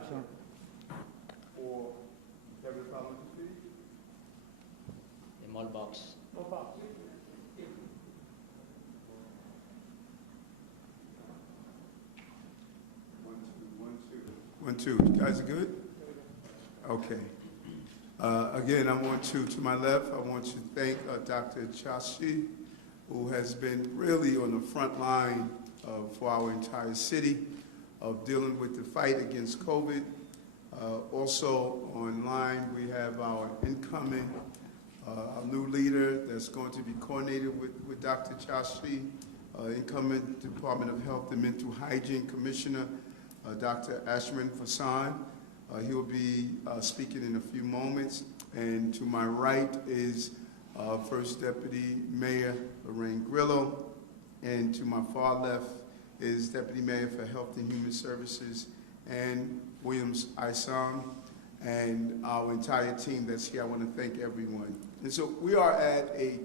Absent. For Kevin Collins to speak? The mall box. One, two. You guys are good? Okay. Again, I want to my left, I want to thank Dr. Chashi, who has been really on the front line for our entire city of dealing with the fight against COVID. Also online, we have our incoming, our new leader that's going to be coordinated with Dr. Chashi, incoming Department of Health and Mental Hygiene Commissioner, Dr. Ashman Fasan. He will be speaking in a few moments. And to my right is First Deputy Mayor Lorraine Grillo. And to my far left is Deputy Mayor for Health and Human Services, Ann Williams Isam, and our entire team that's here. I want to thank everyone. And so we are at a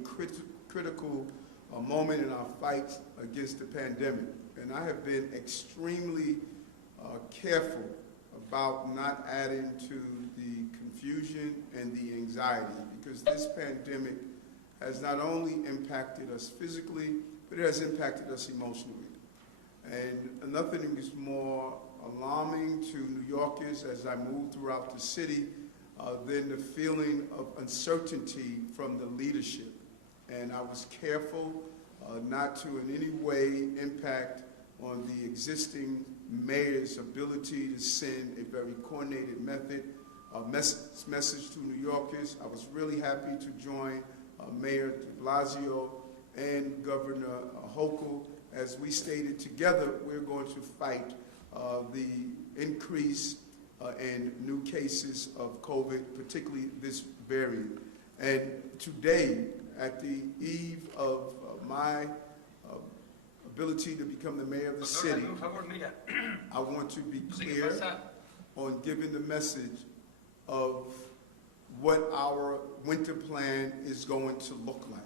critical moment in our fight against the pandemic. And I have been extremely careful about not adding to the confusion and the anxiety, because this pandemic has not only impacted us physically, but it has impacted us emotionally. And nothing is more alarming to New Yorkers as I move throughout the city than the feeling of uncertainty from the leadership. And I was careful not to in any way impact on the existing mayor's ability to send a very coordinated message to New Yorkers. I was really happy to join Mayor de Blasio and Governor Hochul. As we stated together, we're going to fight the increase in new cases of COVID, particularly this variant. And today, at the eve of my ability to become the mayor of the city, I want to be clear on giving the message of what our winter plan is going to look like.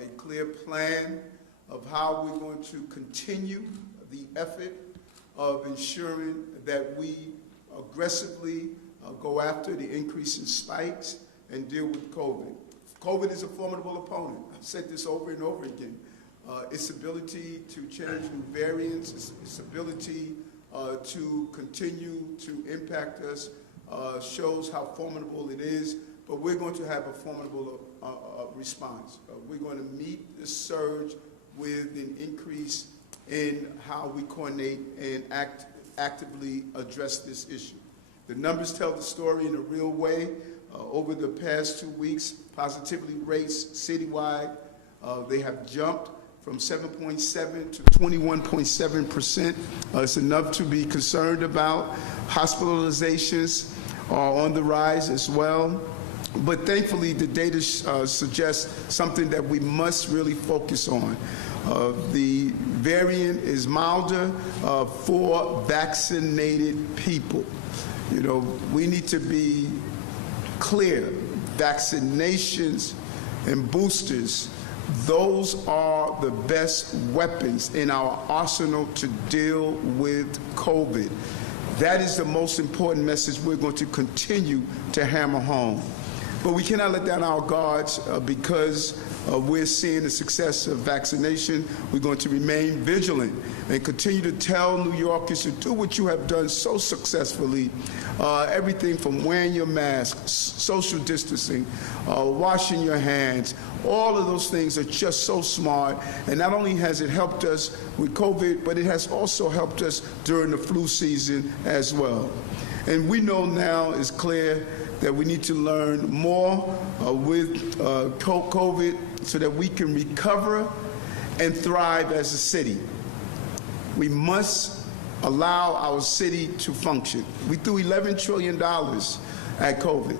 A clear plan of how we're going to continue the effort of ensuring that we aggressively go after the increase in spikes and deal with COVID. COVID is a formidable opponent. I've said this over and over again. Its ability to change new variants, its ability to continue to impact us shows how formidable it is, but we're going to have a formidable response. We're going to meet the surge with an increase in how we coordinate and actively address this issue. The numbers tell the story in a real way. Over the past 2 weeks, positivity rates citywide, they have jumped from 7.7 to 21.7%. It's enough to be concerned about. Hospitalizations are on the rise as well. But thankfully, the data suggests something that we must really focus on. The variant is milder for vaccinated people. You know, we need to be clear. Vaccinations and boosters, those are the best weapons in our arsenal to deal with COVID. That is the most important message we're going to continue to hammer home. But we cannot let down our guards because we're seeing the success of vaccination. We're going to remain vigilant and continue to tell New Yorkers to do what you have done so successfully. Everything from wearing your mask, social distancing, washing your hands, all of those things are just so smart. And not only has it helped us with COVID, but it has also helped us during the flu season as well. And we know now it's clear that we need to learn more with COVID so that we can recover and thrive as a city. We must allow our city to function. We threw $11 trillion at COVID.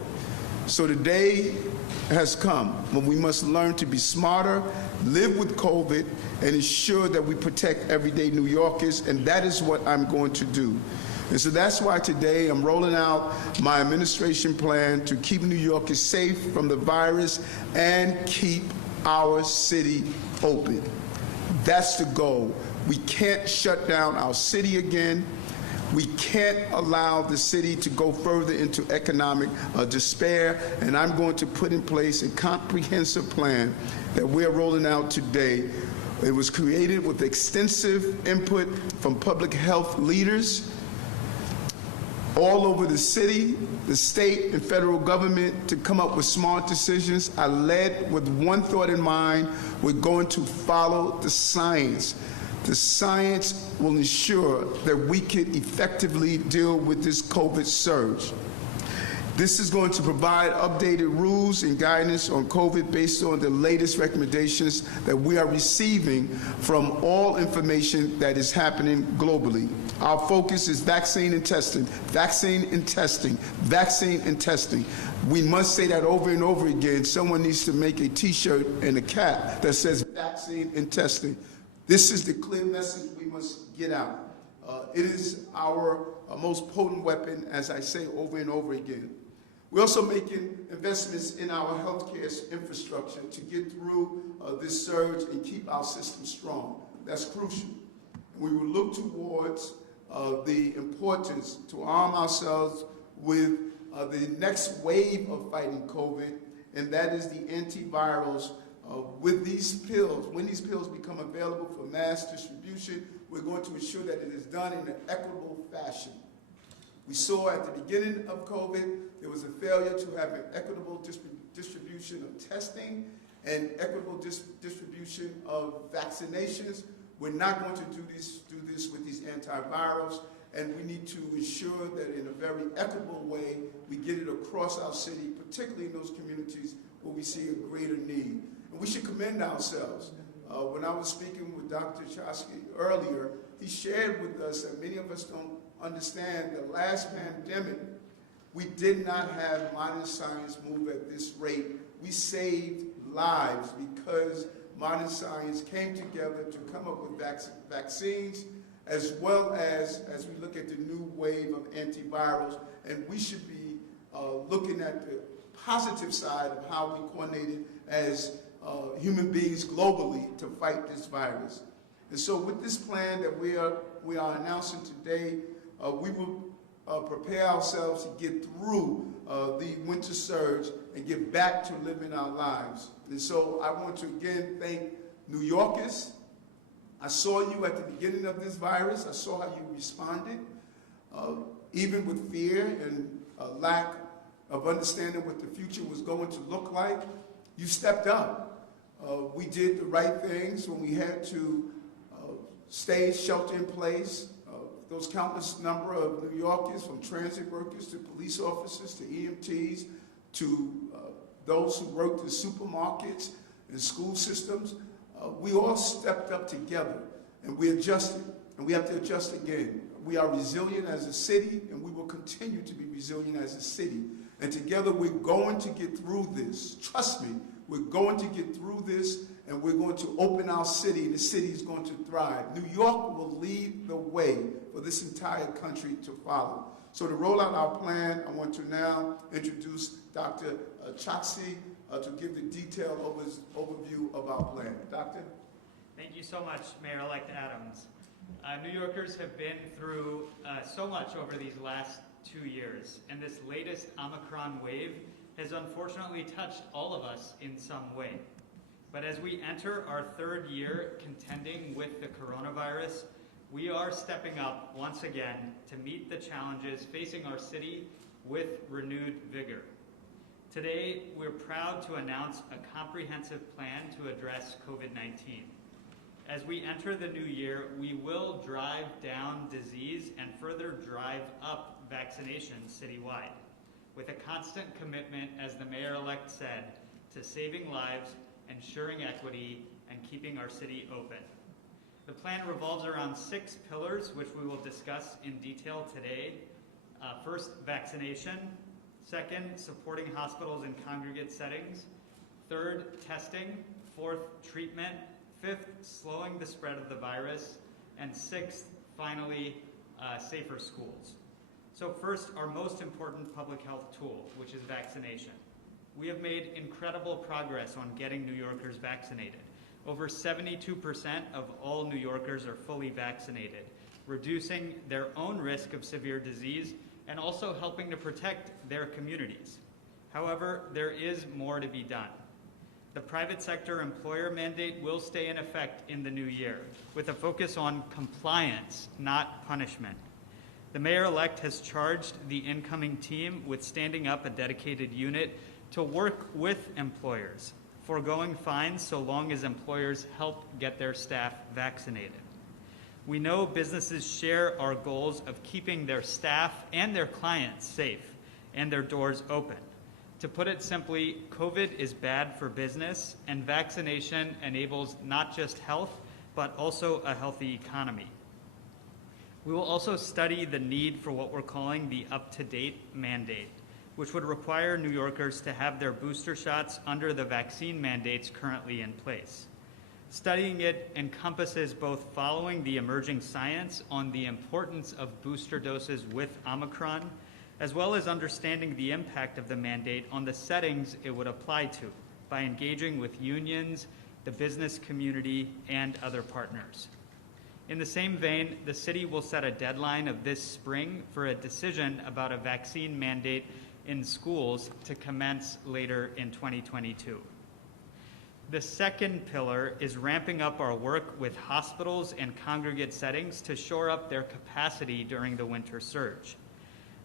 So the day has come when we must learn to be smarter, live with COVID, and ensure that we protect everyday New Yorkers, and that is what I'm going to do. And so that's why today I'm rolling out my administration plan to keep New Yorkers safe from the virus and keep our city open. That's the goal. We can't shut down our city again. We can't allow the city to go further into economic despair, and I'm going to put in place a comprehensive plan that we're rolling out today. It was created with extensive input from public health leaders all over the city, the state, and federal government to come up with smart decisions. I led with one thought in mind: we're going to follow the science. The science will ensure that we can effectively deal with this COVID surge. This is going to provide updated rules and guidance on COVID based on the latest recommendations that we are receiving from all information that is happening globally. Our focus is vaccine and testing, vaccine and testing, vaccine and testing. We must say that over and over again. Someone needs to make a T-shirt and a cap that says vaccine and testing. This is the clear message we must get out. It is our most potent weapon, as I say over and over again. We're also making investments in our healthcare infrastructure to get through this surge and keep our system strong. That's crucial. We will look towards the importance to arm ourselves with the next wave of fighting COVID, and that is the antivirals. With these pills, when these pills become available for mass distribution, we're going to ensure that it is done in an equitable fashion. We saw at the beginning of COVID, there was a failure to have an equitable distribution of testing and equitable distribution of vaccinations. We're not going to do this with these antivirals, and we need to ensure that in a very equitable way, we get it across our city, particularly in those communities where we see a greater need. And we should commend ourselves. When I was speaking with Dr. Chosky earlier, he shared with us that many of us don't understand the last pandemic, we did not have modern science move at this rate. We saved lives because modern science came together to come up with vaccines, as well as we look at the new wave of antivirals. And we should be looking at the positive side of how we coordinated as human beings globally to fight this virus. And so with this plan that we are announcing today, we will prepare ourselves to get through the winter surge and get back to living our lives. And so I want to again thank New Yorkers. I saw you at the beginning of this virus. I saw how you responded, even with fear and lack of understanding what the future was going to look like. You stepped up. We did the right things when we had to stay shelter in place. Those countless number of New Yorkers, from transit workers to police officers to EMTs to those who worked in supermarkets and school systems, we all stepped up together and we adjusted, and we have to adjust again. We are resilient as a city, and we will continue to be resilient as a city. And together we're going to get through this. Trust me, we're going to get through this, and we're going to open our city, and the city is going to thrive. New York will lead the way for this entire country to follow. So to roll out our plan, I want to now introduce Dr. Chokshi to give the detailed overview of our plan. Doctor? Thank you so much, Mayor-elect Adams. New Yorkers have been through so much over these last 2 years, and this latest Omicron wave has unfortunately touched all of us in some way. But as we enter our third year contending with the coronavirus, we are stepping up once again to meet the challenges facing our city with renewed vigor. Today, we're proud to announce a comprehensive plan to address COVID-19. As we enter the new year, we will drive down disease and further drive up vaccinations citywide, with a constant commitment, as the mayor-elect said, to saving lives, ensuring equity, and keeping our city open. The plan revolves around 6 pillars, which we will discuss in detail today. First, vaccination. Second, supporting hospitals in congregate settings. Third, testing. Fourth, treatment. Fifth, slowing the spread of the virus. And sixth, finally, safer schools. So first, our most important public health tool, which is vaccination. We have made incredible progress on getting New Yorkers vaccinated. Over 72% of all New Yorkers are fully vaccinated, reducing their own risk of severe disease, and also helping to protect their communities. However, there is more to be done. The private sector employer mandate will stay in effect in the new year, with a focus on compliance, not punishment. The mayor-elect has charged the incoming team with standing up a dedicated unit to work with employers, foregoing fines so long as employers help get their staff vaccinated. We know businesses share our goals of keeping their staff and their clients safe and their doors open. To put it simply, COVID is bad for business, and vaccination enables not just health, but also a healthy economy. We will also study the need for what we're calling the up-to-date mandate, which would require New Yorkers to have their booster shots under the vaccine mandates currently in place. Studying it encompasses both following the emerging science on the importance of booster doses with Omicron, as well as understanding the impact of the mandate on the settings it would apply to by engaging with unions, the business community, and other partners. In the same vein, the city will set a deadline of this spring for a decision about a vaccine mandate in schools to commence later in 2022. The second pillar is ramping up our work with hospitals and congregate settings to shore up their capacity during the winter surge.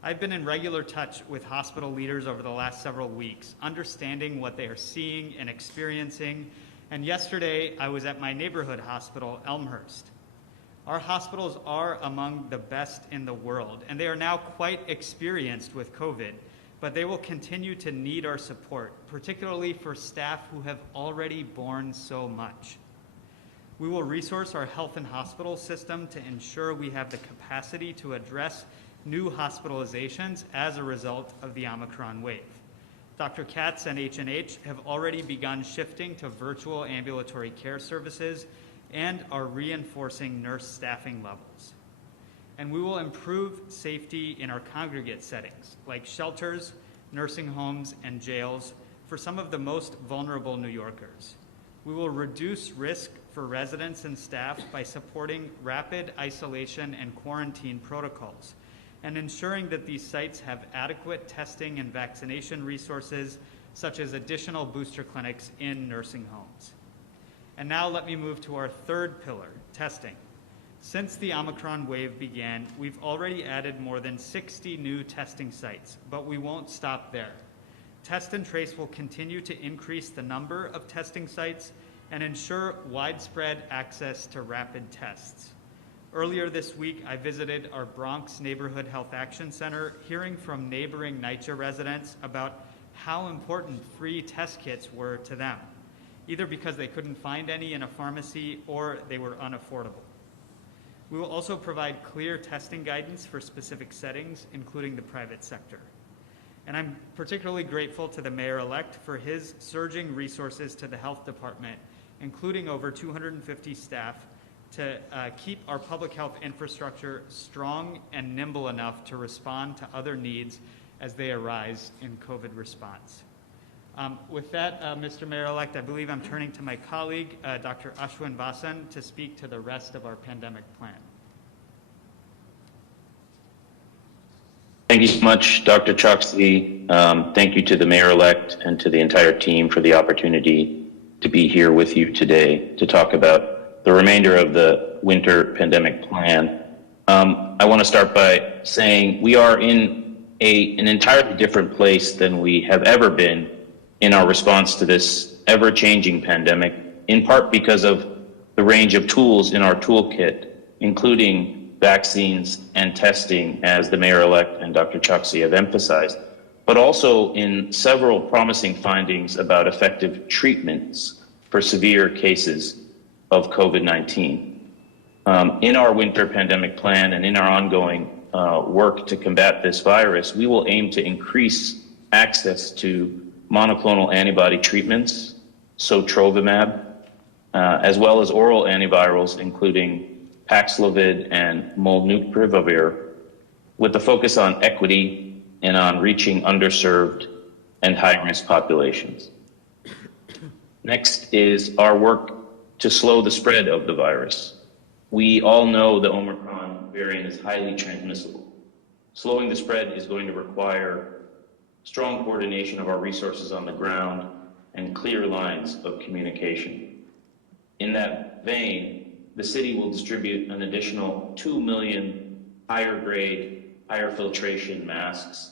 I've been in regular touch with hospital leaders over the last several weeks, understanding what they are seeing and experiencing, and yesterday I was at my neighborhood hospital, Elmhurst. Our hospitals are among the best in the world, and they are now quite experienced with COVID, but they will continue to need our support, particularly for staff who have already borne so much. We will resource our health and hospital system to ensure we have the capacity to address new hospitalizations as a result of the Omicron wave. Dr. Katz and H&H have already begun shifting to virtual ambulatory care services and are reinforcing nurse staffing levels. And we will improve safety in our congregate settings, like shelters, nursing homes, and jails for some of the most vulnerable New Yorkers. We will reduce risk for residents and staff by supporting rapid isolation and quarantine protocols, and ensuring that these sites have adequate testing and vaccination resources, such as additional booster clinics in nursing homes. And now let me move to our third pillar, testing. Since the Omicron wave began, we've already added more than 60 new testing sites, but we won't stop there. Test and Trace will continue to increase the number of testing sites and ensure widespread access to rapid tests. Earlier this week, I visited our Bronx Neighborhood Health Action Center, hearing from neighboring NYC residents about how important free test kits were to them, either because they couldn't find any in a pharmacy or they were unaffordable. We will also provide clear testing guidance for specific settings, including the private sector. And I'm particularly grateful to the mayor-elect for his surging resources to the health department, including over 250 staff, to keep our public health infrastructure strong and nimble enough to respond to other needs as they arise in COVID response. With that, Mr. Mayor-elect, I believe I'm turning to my colleague, Dr. Ashwin Vasan, to speak to the rest of our pandemic plan. Thank you so much, Dr. Choksi. Thank you to the mayor-elect and to the entire team for the opportunity to be here with you today to talk about the remainder of the winter pandemic plan. I want to start by saying we are in an entirely different place than we have ever been in our response to this ever-changing pandemic, in part because of the range of tools in our toolkit, including vaccines and testing, as the mayor-elect and Dr. Choksi have emphasized, but also in several promising findings about effective treatments for severe cases of COVID-19. In our winter pandemic plan and in our ongoing work to combat this virus, we will aim to increase access to monoclonal antibody treatments, sotrovimab, as well as oral antivirals, including Paxlovid and molnupiravir, with a focus on equity and on reaching underserved and high-risk populations. Next is our work to slow the spread of the virus. We all know the Omicron variant is highly transmissible. Slowing the spread is going to require strong coordination of our resources on the ground and clear lines of communication. In that vein, the city will distribute an additional 2 million higher grade, higher filtration masks,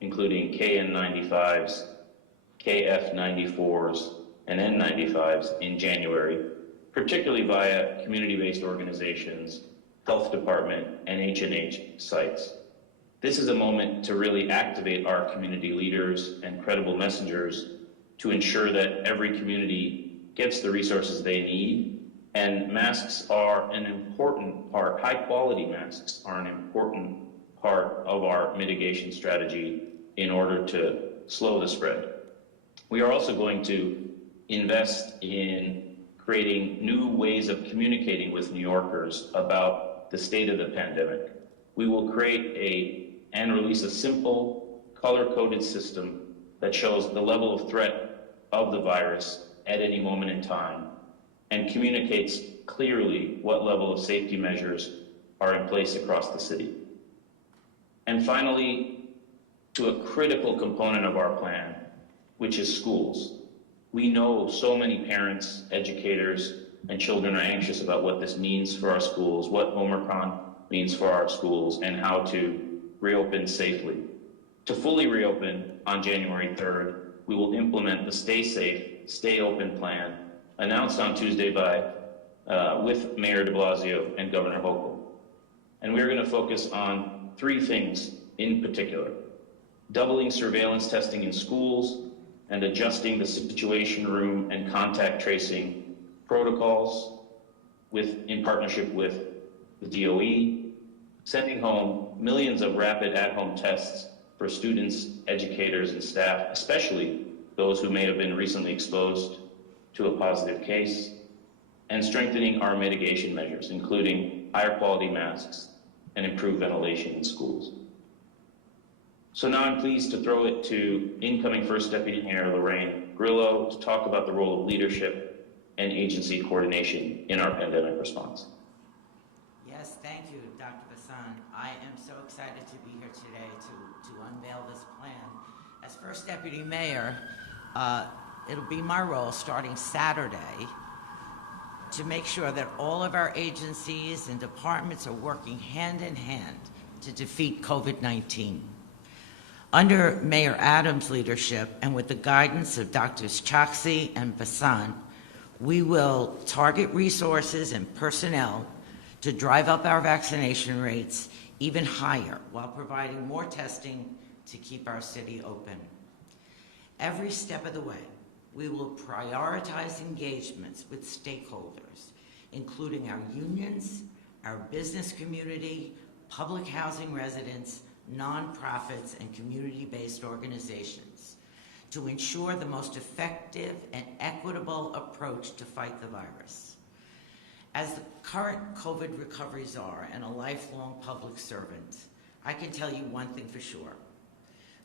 including KN95s, KF94s, and N95s in January, particularly via community-based organizations, health department, and H&H sites. This is a moment to really activate our community leaders and credible messengers to ensure that every community gets the resources they need. And masks are an important part, high-quality masks are an important part of our mitigation strategy in order to slow the spread. We are also going to invest in creating new ways of communicating with New Yorkers about the state of the pandemic. We will create and release a simple, color-coded system that shows the level of threat of the virus at any moment in time and communicates clearly what level of safety measures are in place across the city. And finally, to a critical component of our plan, which is schools. We know so many parents, educators, and children are anxious about what this means for our schools, what Omicron means for our schools, and how to reopen safely. To fully reopen on January 3rd, we will implement the Stay Safe, Stay Open plan announced on Tuesday with Mayor de Blasio and Governor Hochul. And we're going to focus on 3 things in particular: doubling surveillance testing in schools and adjusting the situation room and contact tracing protocols in partnership with the DOE, sending home millions of rapid at-home tests for students, educators, and staff, especially those who may have been recently exposed to a positive case, and strengthening our mitigation measures, including higher quality masks and improved ventilation in schools. So now I'm pleased to throw it to incoming First Deputy Mayor Lorraine Grillo to talk about the role of leadership and agency coordination in our pandemic response. Yes, thank you, Dr. Bassan. I am so excited to be here today to unveil this plan. As First Deputy Mayor, it'll be my role starting Saturday to make sure that all of our agencies and departments are working hand in hand to defeat COVID-19. Under Mayor Adams' leadership and with the guidance of Drs. Choksi and Bassan, we will target resources and personnel to drive up our vaccination rates even higher while providing more testing to keep our city open. Every step of the way, we will prioritize engagements with stakeholders, including our unions, our business community, public housing residents, nonprofits, and community-based organizations to ensure the most effective and equitable approach to fight the virus. As the current COVID recoveries are and a lifelong public servant, I can tell you one thing for sure.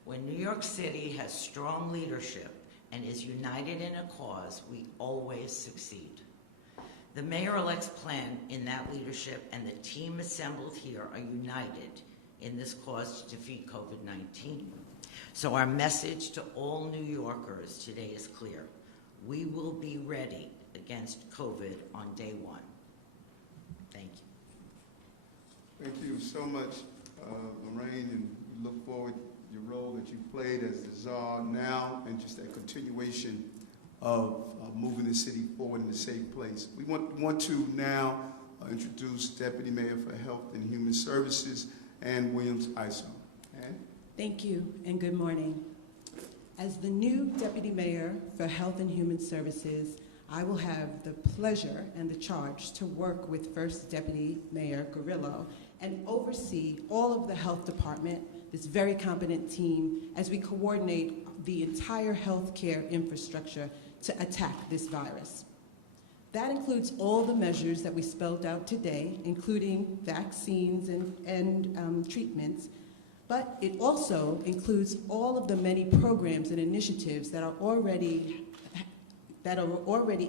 When New York City has strong leadership and is united in a cause, we always succeed. The mayor-elect's plan in that leadership and the team assembled here are united in this cause to defeat COVID-19. So our message to all New Yorkers today is clear. We will be ready against COVID on day 1. Thank you. Thank you so much, Lorraine, and we look forward to your role that you played as the czar now and just that continuation of moving the city forward in a safe place. We want to now introduce Deputy Mayor for Health and Human Services, Ann Williams-Isom. Ann? Thank you, and good morning. As the new Deputy Mayor for Health and Human Services, I will have the pleasure and the charge to work with First Deputy Mayor Grillo and oversee all of the health department, this very competent team, as we coordinate the entire healthcare infrastructure to attack this virus. That includes all the measures that we spelled out today, including vaccines and treatments, but it also includes all of the many programs and initiatives that already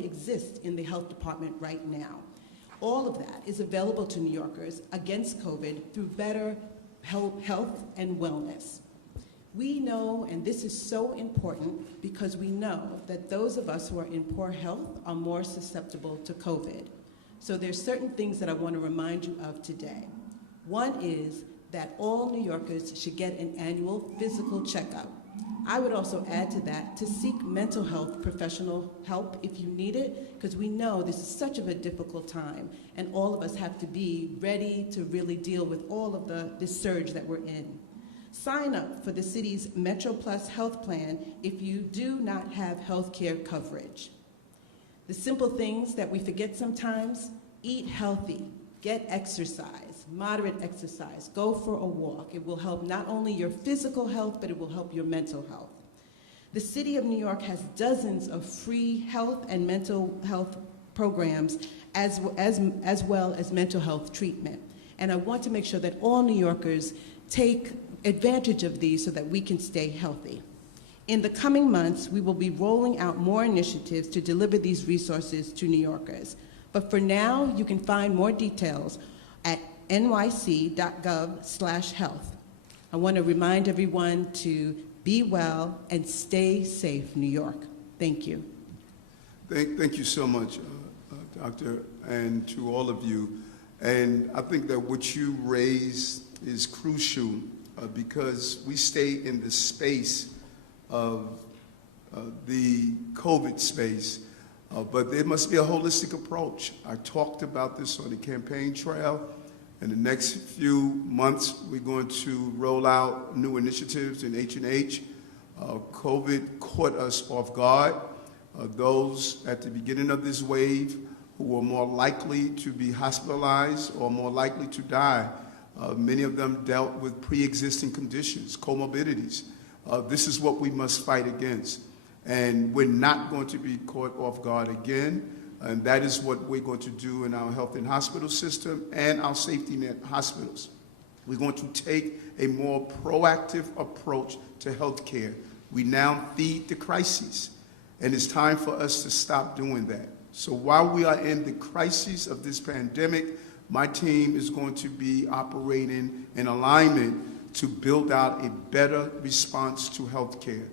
exist in the health department right now. All of that is available to New Yorkers against COVID through better health and wellness. We know, and this is so important, because we know that those of us who are in poor health are more susceptible to COVID. So there's certain things that I want to remind you of today. One is that all New Yorkers should get an annual physical checkup. I would also add to that to seek mental health professional help if you need it, because we know this is such of a difficult time, and all of us have to be ready to really deal with all of this surge that we're in. Sign up for the city's Metro Plus health plan if you do not have health care coverage. The simple things that we forget sometimes: eat healthy, get exercise, moderate exercise, go for a walk. It will help not only your physical health, but it will help your mental health. The City of New York has dozens of free health and mental health programs, as well as mental health treatment. And I want to make sure that all New Yorkers take advantage of these so that we can stay healthy. In the coming months, we will be rolling out more initiatives to deliver these resources to New Yorkers. But for now, you can find more details at nyc.gov/health. I want to remind everyone to be well and stay safe, New York. Thank you. Thank you so much, Doctor, and to all of you. And I think that what you raised is crucial because we stay in the space of the COVID space, but there must be a holistic approach. I talked about this on the campaign trail. In the next few months, we're going to roll out new initiatives in H&H. COVID caught us off guard. Those at the beginning of this wave who were more likely to be hospitalized or more likely to die, many of them dealt with pre-existing conditions, comorbidities. This is what we must fight against. And we're not going to be caught off guard again. And that is what we're going to do in our health and hospital system and our safety net hospitals. We're going to take a more proactive approach to health care. We now feed the crises, and it's time for us to stop doing that. So while we are in the crisis of this pandemic, my team is going to be operating in alignment to build out a better response to health care,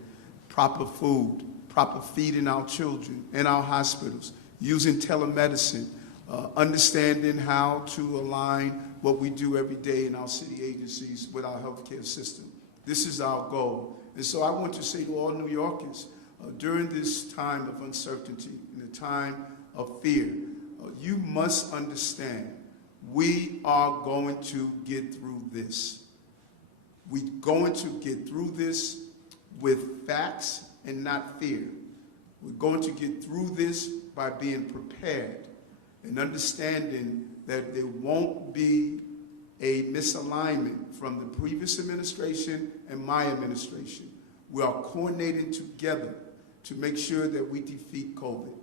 proper food, proper feeding our children in our hospitals, using telemedicine, understanding how to align what we do every day in our city agencies with our healthcare system. This is our goal. And so I want to say to all New Yorkers, during this time of uncertainty, in a time of fear, you must understand we are going to get through this. We're going to get through this with facts and not fear. We're going to get through this by being prepared and understanding that there won't be a misalignment from the previous administration and my administration. We are coordinating together to make sure that we defeat COVID.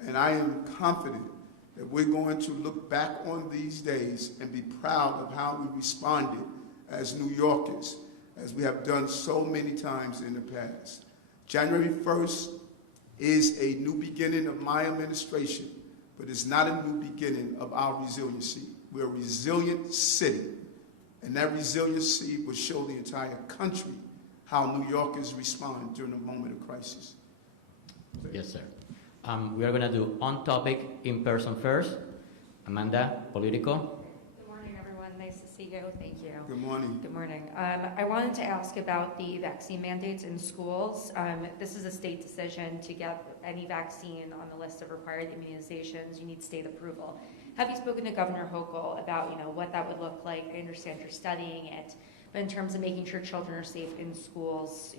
And I am confident that we're going to look back on these days and be proud of how we responded as New Yorkers, as we have done so many times in the past. January 1st is a new beginning of my administration, but it's not a new beginning of our resiliency. We're a resilient city, and that resiliency will show the entire country how New Yorkers respond during a moment of crisis. Yes, sir. We are going to do on topic, in person first. Amanda, Politico. Good morning, everyone. Nice to see you. Thank you. Good morning. Good morning. I wanted to ask about the vaccine mandates in schools. This is a state decision to get any vaccine on the list of required immunizations. You need state approval. Have you spoken to Governor Hochul about, what that would look like? I understand you're studying it, but in terms of making sure children are safe in schools,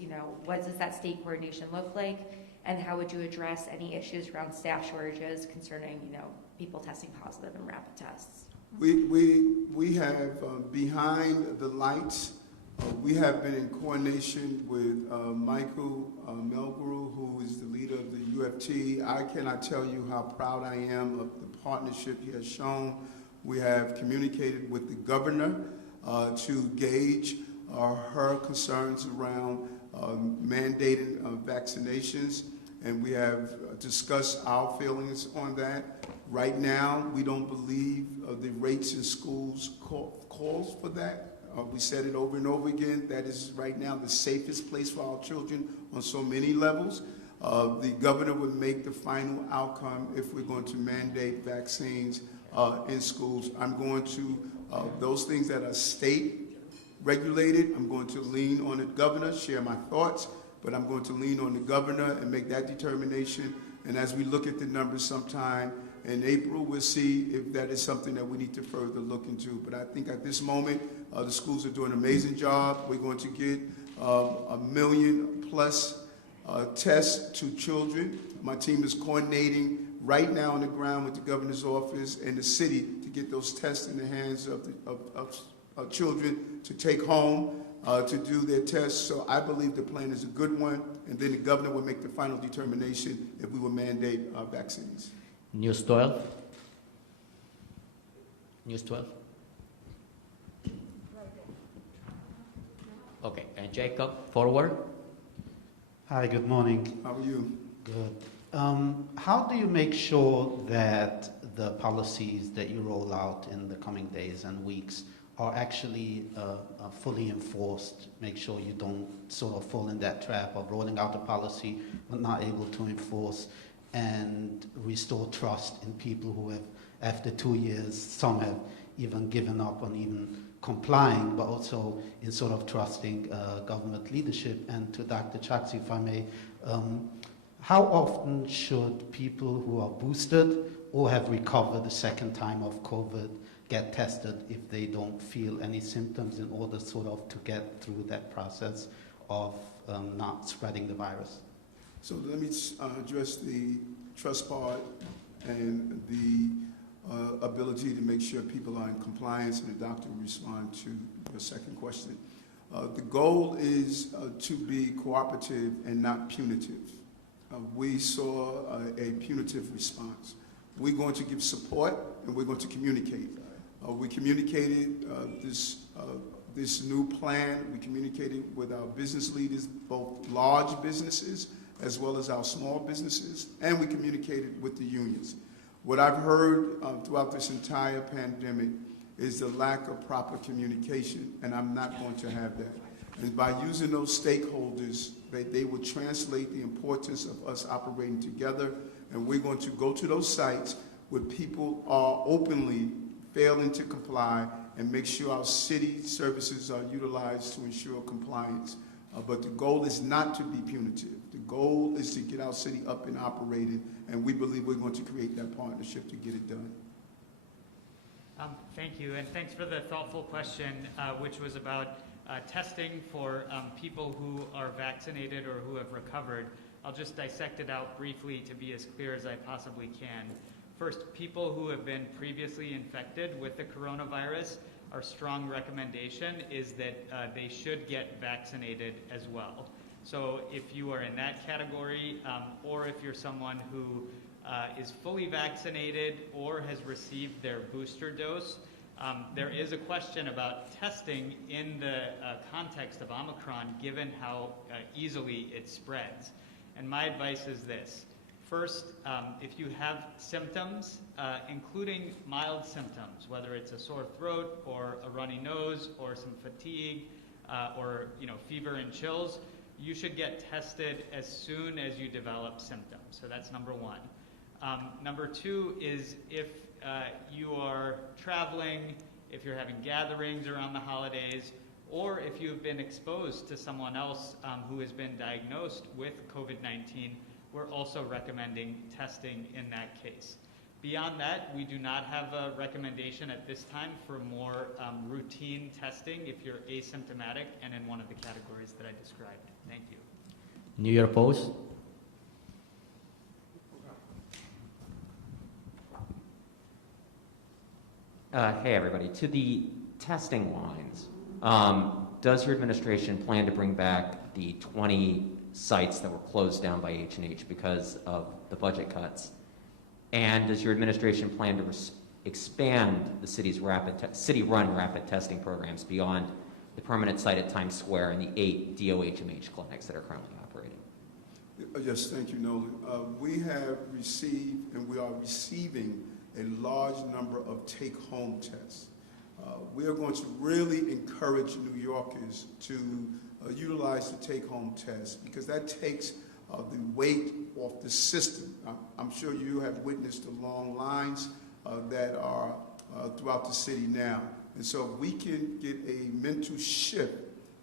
what does that state coordination look like? And how would you address any issues around staff shortages concerning, people testing positive in rapid tests? We have behind the lights, we have been in coordination with Michael Melgrew, who is the leader of the UFT. I cannot tell you how proud I am of the partnership he has shown. We have communicated with the governor to gauge her concerns around mandating vaccinations, and we have discussed our feelings on that. Right now, we don't believe the rates in schools calls for that. We said it over and over again. That is right now the safest place for our children on so many levels. The governor would make the final outcome if we're going to mandate vaccines in schools. I'm going to, those things that are state regulated, I'm going to lean on the governor, share my thoughts, but I'm going to lean on the governor and make that determination. And as we look at the numbers sometime in April, we'll see if that is something that we need to further look into. But I think at this moment, the schools are doing an amazing job. We're going to get 1 million plus tests to children. My team is coordinating right now on the ground with the governor's office and the city to get those tests in the hands of children to take home to do their tests. So I believe the plan is a good one, and then the governor will make the final determination if we will mandate vaccines. News 12. News 12. Okay, and Jacob, forward. Hi, good morning. How are you? Good. How do you make sure that the policies that you roll out in the coming days and weeks are actually fully enforced? Make sure you don't sort of fall in that trap of rolling out a policy but not able to enforce, and restore trust in people who have, after 2 years, some have even given up on even complying, but also in sort of trusting government leadership. And to Dr. Chaksi, if I may, how often should people who are boosted or have recovered the second time of COVID get tested if they don't feel any symptoms, in order sort of to get through that process of not spreading the virus? So let me address the trust part and the ability to make sure people are in compliance, and the doctor will respond to your second question. The goal is to be cooperative and not punitive. We saw a punitive response. We're going to give support, and we're going to communicate. We communicated this new plan. We communicated with our business leaders, both large businesses as well as our small businesses, and we communicated with the unions. What I've heard throughout this entire pandemic is the lack of proper communication, and I'm not going to have that. And by using those stakeholders, they will translate the importance of us operating together, and we're going to go to those sites where people are openly failing to comply and make sure our city services are utilized to ensure compliance. But the goal is not to be punitive. The goal is to get our city up and operating, and we believe we're going to create that partnership to get it done. Thank you, and thanks for the thoughtful question, which was about testing for people who are vaccinated or who have recovered. I'll just dissect it out briefly to be as clear as I possibly can. First, people who have been previously infected with the coronavirus, our strong recommendation is that they should get vaccinated as well. So if you are in that category, or if you're someone who is fully vaccinated or has received their booster dose, there is a question about testing in the context of Omicron, given how easily it spreads. And my advice is this. First, if you have symptoms, including mild symptoms, whether it's a sore throat or a runny nose or some fatigue or fever and chills, you should get tested as soon as you develop symptoms. So that's number one. Number two is if you are traveling, if you're having gatherings around the holidays, or if you've been exposed to someone else who has been diagnosed with COVID-19, we're also recommending testing in that case. Beyond that, we do not have a recommendation at this time for more routine testing if you're asymptomatic and in one of the categories that I described. Thank you. New York Post. Hey everybody, to the testing lines, does your administration plan to bring back the 20 sites that were closed down by H&H because of the budget cuts? And does your administration plan to expand the city's city-run rapid testing programs beyond the permanent site at Times Square and the 8 DOHMH clinics that are currently operating? Yes, thank you, Nolan. We have received and we are receiving a large number of take-home tests. We are going to really encourage New Yorkers to utilize the take-home test because that takes the weight off the system. I'm sure you have witnessed the long lines that are throughout the city now. And so we can get a mental shift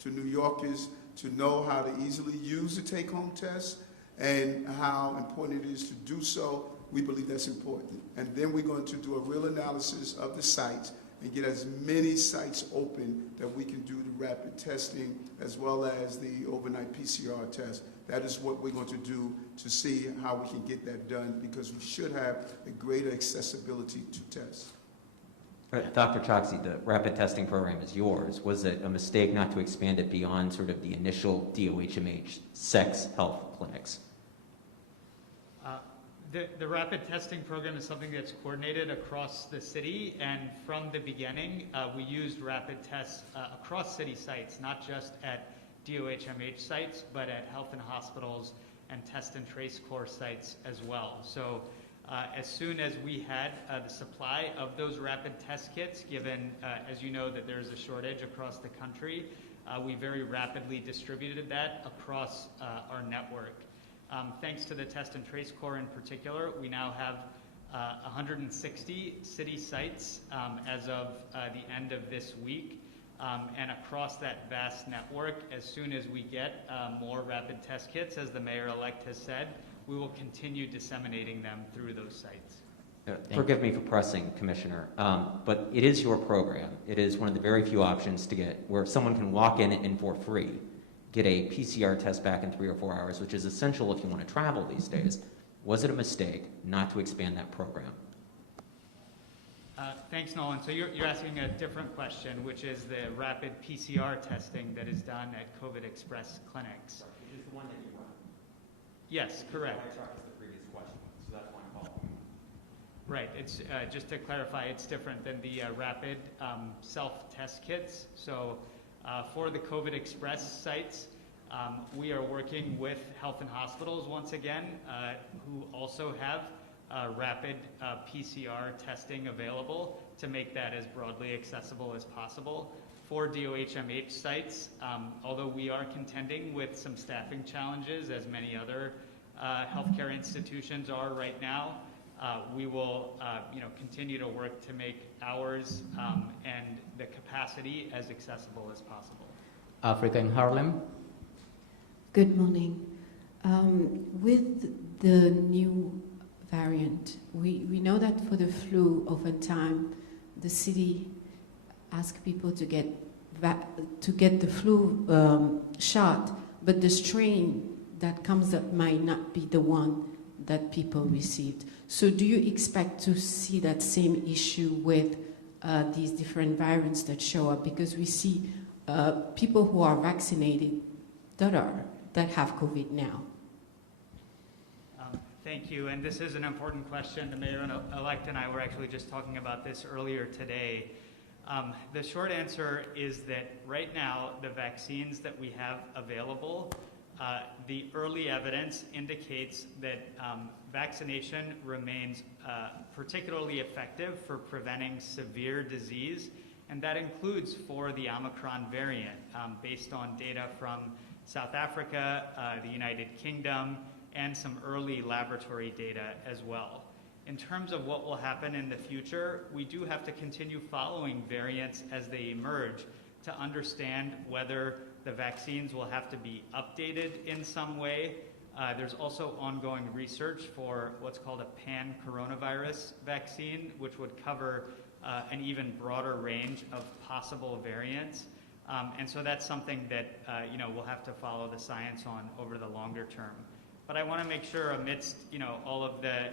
to New Yorkers to know how to easily use the take-home test and how important it is to do so. We believe that's important. And then we're going to do a real analysis of the sites and get as many sites open that we can do the rapid testing as well as the overnight PCR test. That is what we're going to do to see how we can get that done because we should have a greater accessibility to tests. Dr. Choksi, the rapid testing program is yours. Was it a mistake not to expand it beyond sort of the initial DOHMH sex health clinics? The rapid testing program is something that's coordinated across the city, and from the beginning, we used rapid tests across city sites, not just at DOHMH sites, but at health and hospitals and test and trace core sites as well. So as soon as we had the supply of those rapid test kits, given, as you know, that there's a shortage across the country, we very rapidly distributed that across our network. Thanks to the test and trace core in particular, we now have 160 city sites as of the end of this week. And across that vast network, as soon as we get more rapid test kits, as the mayor-elect has said, we will continue disseminating them through those sites. Forgive me for pressing, Commissioner, but it is your program. It is one of the very few options to get where someone can walk in and for free get a PCR test back in 3 or 4 hours, which is essential if you want to travel these days. Was it a mistake not to expand that program? Thanks, Nolan. So you're asking a different question, which is the rapid PCR testing that is done at COVID Express clinics. It is the one that you run. Yes, correct. Is the previous question, so that's why I'm calling. Right. It's just to clarify, it's different than the rapid self-test kits. So for the COVID Express sites, we are working with health and hospitals once again, who also have rapid PCR testing available to make that as broadly accessible as possible. For DOHMH sites, although we are contending with some staffing challenges, as many other healthcare institutions are right now, we will continue to work to make ours and the capacity as accessible as possible. Africa in Harlem. Good morning. With the new variant, we know that for the flu, oftentimes the city asks people to get the flu shot, but the strain that comes up might not be the one that people received. So do you expect to see that same issue with these different variants that show up? Because we see people who are vaccinated that have COVID now. Thank you, and this is an important question. The mayor-elect and I were actually just talking about this earlier today. The short answer is that right now, the vaccines that we have available, the early evidence indicates that vaccination remains particularly effective for preventing severe disease, and that includes for the Omicron variant, based on data from South Africa, the United Kingdom, and some early laboratory data as well. In terms of what will happen in the future, we do have to continue following variants as they emerge to understand whether the vaccines will have to be updated in some way. There's also ongoing research for what's called a pan-coronavirus vaccine, which would cover an even broader range of possible variants. And so that's something that we'll have to follow the science on over the longer term. But I want to make sure, amidst all of the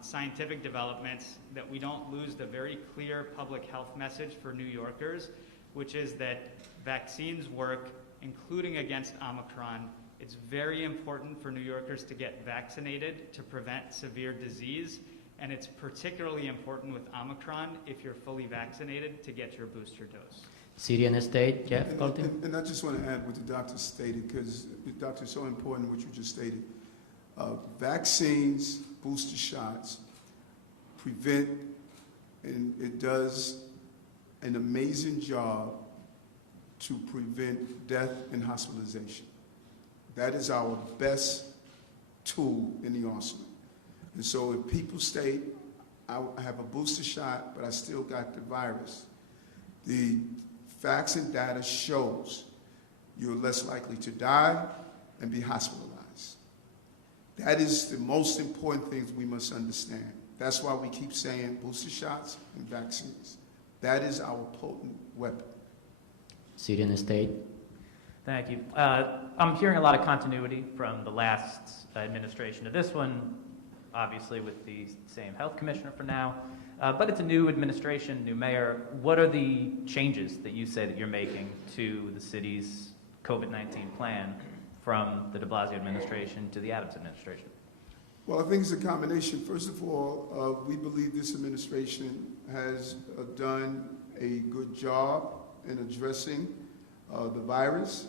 scientific developments, that we don't lose the very clear public health message for New Yorkers, which is that vaccines work, including against Omicron. It's very important for New Yorkers to get vaccinated to prevent severe disease, and it's particularly important with Omicron, if you're fully vaccinated, to get your booster dose. City and State, Jeff Colton. And I just want to add what the doctor stated, because the doctor is so important what you just stated. Vaccines, booster shots, prevent, and it does an amazing job to prevent death and hospitalization. That is our best tool in the arsenal. And so if people state, I have a booster shot, but I still got the virus, the facts and data shows you're less likely to die and be hospitalized. That is the most important things we must understand. That's why we keep saying booster shots and vaccines. That is our potent weapon. City and State. Thank you. I'm hearing a lot of continuity from the last administration to this one, obviously with the same health commissioner for now, but it's a new administration, new mayor. What are the changes that you say that you're making to the city's COVID-19 plan from the de Blasio administration to the Adams administration? Well, I think it's a combination. First of all, we believe this administration has done a good job in addressing the virus.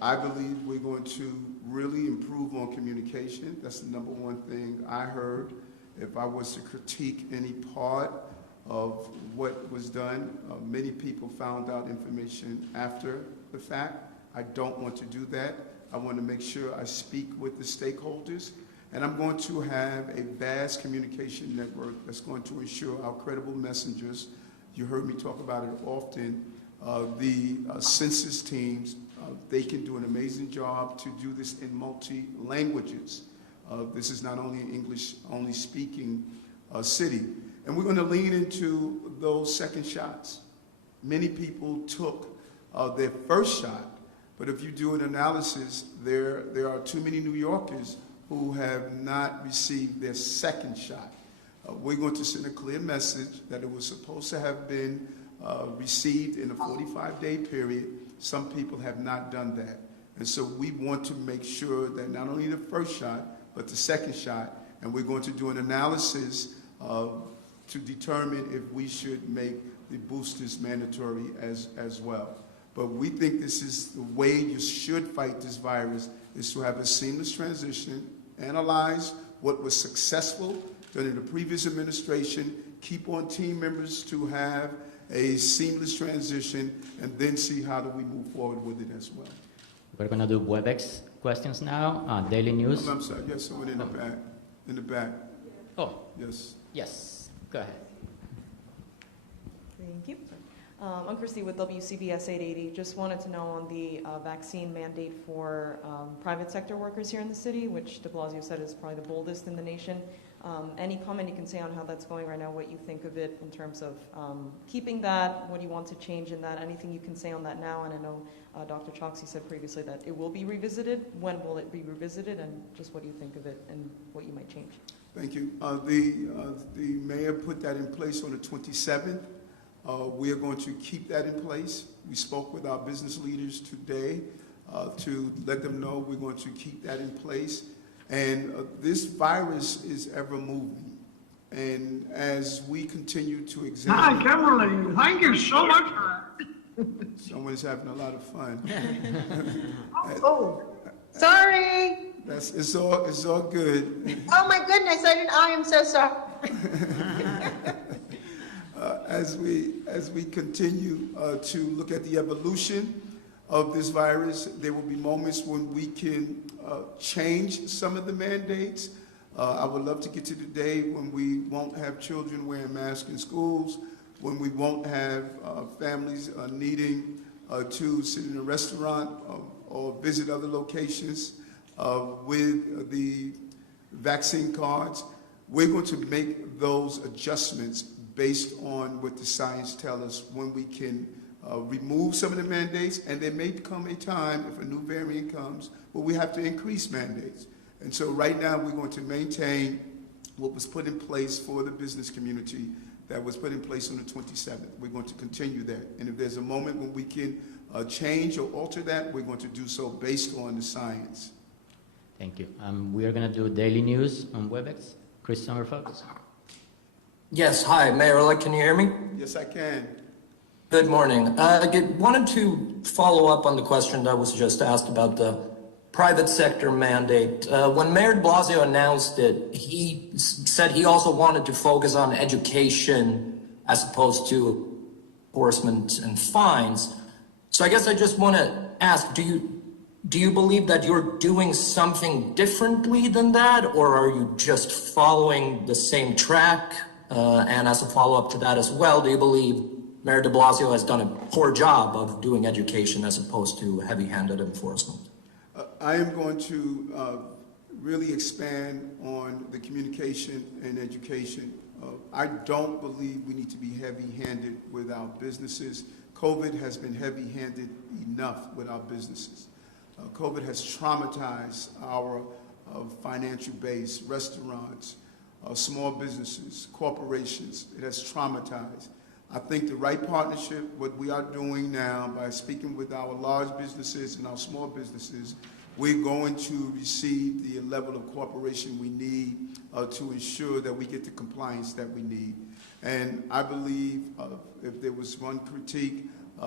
I believe we're going to really improve on communication. That's the number one thing I heard. If I was to critique any part of what was done, many people found out information after the fact. I don't want to do that. I want to make sure I speak with the stakeholders. And I'm going to have a vast communication network that's going to ensure our credible messengers, you heard me talk about it often, the census teams, they can do an amazing job to do this in multi-languages. This is not only an English-only speaking city. And we're going to lean into those second shots. Many people took their first shot, but if you do an analysis, there are too many New Yorkers who have not received their second shot. We're going to send a clear message that it was supposed to have been received in a 45-day period. Some people have not done that. And so we want to make sure that not only the first shot, but the second shot, and we're going to do an analysis to determine if we should make the boosters mandatory as well. But we think this is the way you should fight this virus, is to have a seamless transition, analyze what was successful during the previous administration, keep on team members to have a seamless transition, and then see how do we move forward with it as well. We're going to do WebEx questions now. Daily News. I'm sorry, yes, someone in the back. In the back. Oh. Yes. Yes. Go ahead. Thank you. I'm Christy with WCBS 880. Just wanted to know on the vaccine mandate for private sector workers here in the city, which de Blasio said is probably the boldest in the nation. Any comment you can say on how that's going right now, what you think of it in terms of keeping that, what do you want to change in that, anything you can say on that now? And I know Dr. Choksi said previously that it will be revisited. When will it be revisited, and just what do you think of it and what you might change? Thank you. The mayor put that in place on the 27th. We are going to keep that in place. We spoke with our business leaders today to let them know we're going to keep that in place. And this virus is ever moving. And as we continue to examine... Hi, Kimberly. Thank you so much for that. Someone's having a lot of fun. Oh, sorry. It's all good. Oh my goodness, I am so sorry. As we continue to look at the evolution of this virus, there will be moments when we can change some of the mandates. I would love to get to the day when we won't have children wearing masks in schools, when we won't have families needing to sit in a restaurant or visit other locations with the vaccine cards. We're going to make those adjustments based on what the science tells us when we can remove some of the mandates, and there may come a time, if a new variant comes, where we have to increase mandates. And so right now we're going to maintain what was put in place for the business community that was put in place on the 27th. We're going to continue that. And if there's a moment when we can change or alter that, we're going to do so based on the science. Thank you. We are going to do Daily News on WebEx. Chris Sommerfolks. Yes, hi, Mayor-elect, can you hear me? Yes, I can. Good morning. I wanted to follow up on the question that was just asked about the private sector mandate. When Mayor de Blasio announced it, he said he also wanted to focus on education as opposed to enforcement and fines. So I guess I just want to ask, do you believe that you're doing something differently than that, or are you just following the same track? And as a follow-up to that as well, do you believe Mayor de Blasio has done a poor job of doing education as opposed to heavy-handed enforcement? I am going to really expand on the communication and education. I don't believe we need to be heavy-handed with our businesses. COVID has been heavy-handed enough with our businesses. COVID has traumatized our financial base, restaurants, small businesses, corporations. It has traumatized. I think the right partnership, what we are doing now by speaking with our large businesses and our small businesses, we're going to receive the level of cooperation we need to ensure that we get the compliance that we need. And I believe if there was one critique,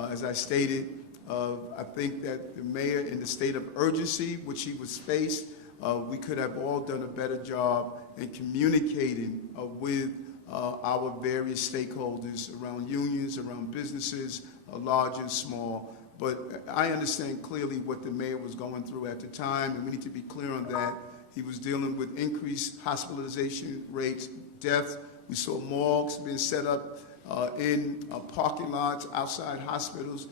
as I stated, I think that the mayor, in the state of urgency which he was faced, we could have all done a better job in communicating with our various stakeholders around unions, around businesses, large and small. But I understand clearly what the mayor was going through at the time, and we need to be clear on that. He was dealing with increased hospitalization rates, deaths. We saw morgues being set up in parking lots outside hospitals.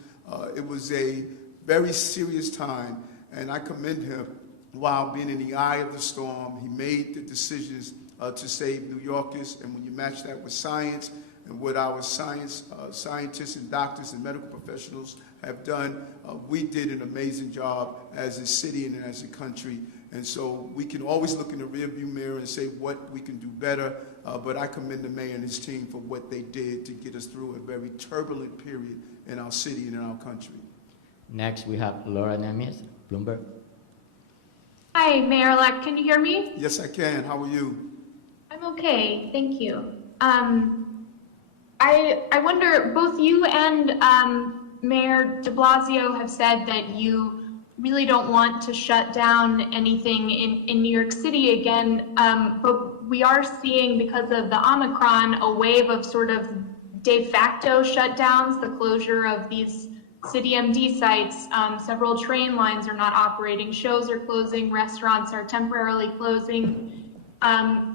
It was a very serious time, and I commend him. While being in the eye of the storm, he made the decisions to save New Yorkers, and when you match that with science and what our scientists and doctors and medical professionals have done, we did an amazing job as a city and as a country. And so we can always look in the rearview mirror and say what we can do better, but I commend the mayor and his team for what they did to get us through a very turbulent period in our city and in our country. Next, we have Laura Nemes, Bloomberg. Hi, Mayor-elect. Can you hear me? Yes, I can. How are you? I'm okay. Thank you. I wonder, both you and Mayor de Blasio have said that you really don't want to shut down anything in New York City again, but we are seeing, because of the Omicron, a wave of sort of de facto shutdowns, the closure of these CityMD sites. Several train lines are not operating, shows are closing, restaurants are temporarily closing.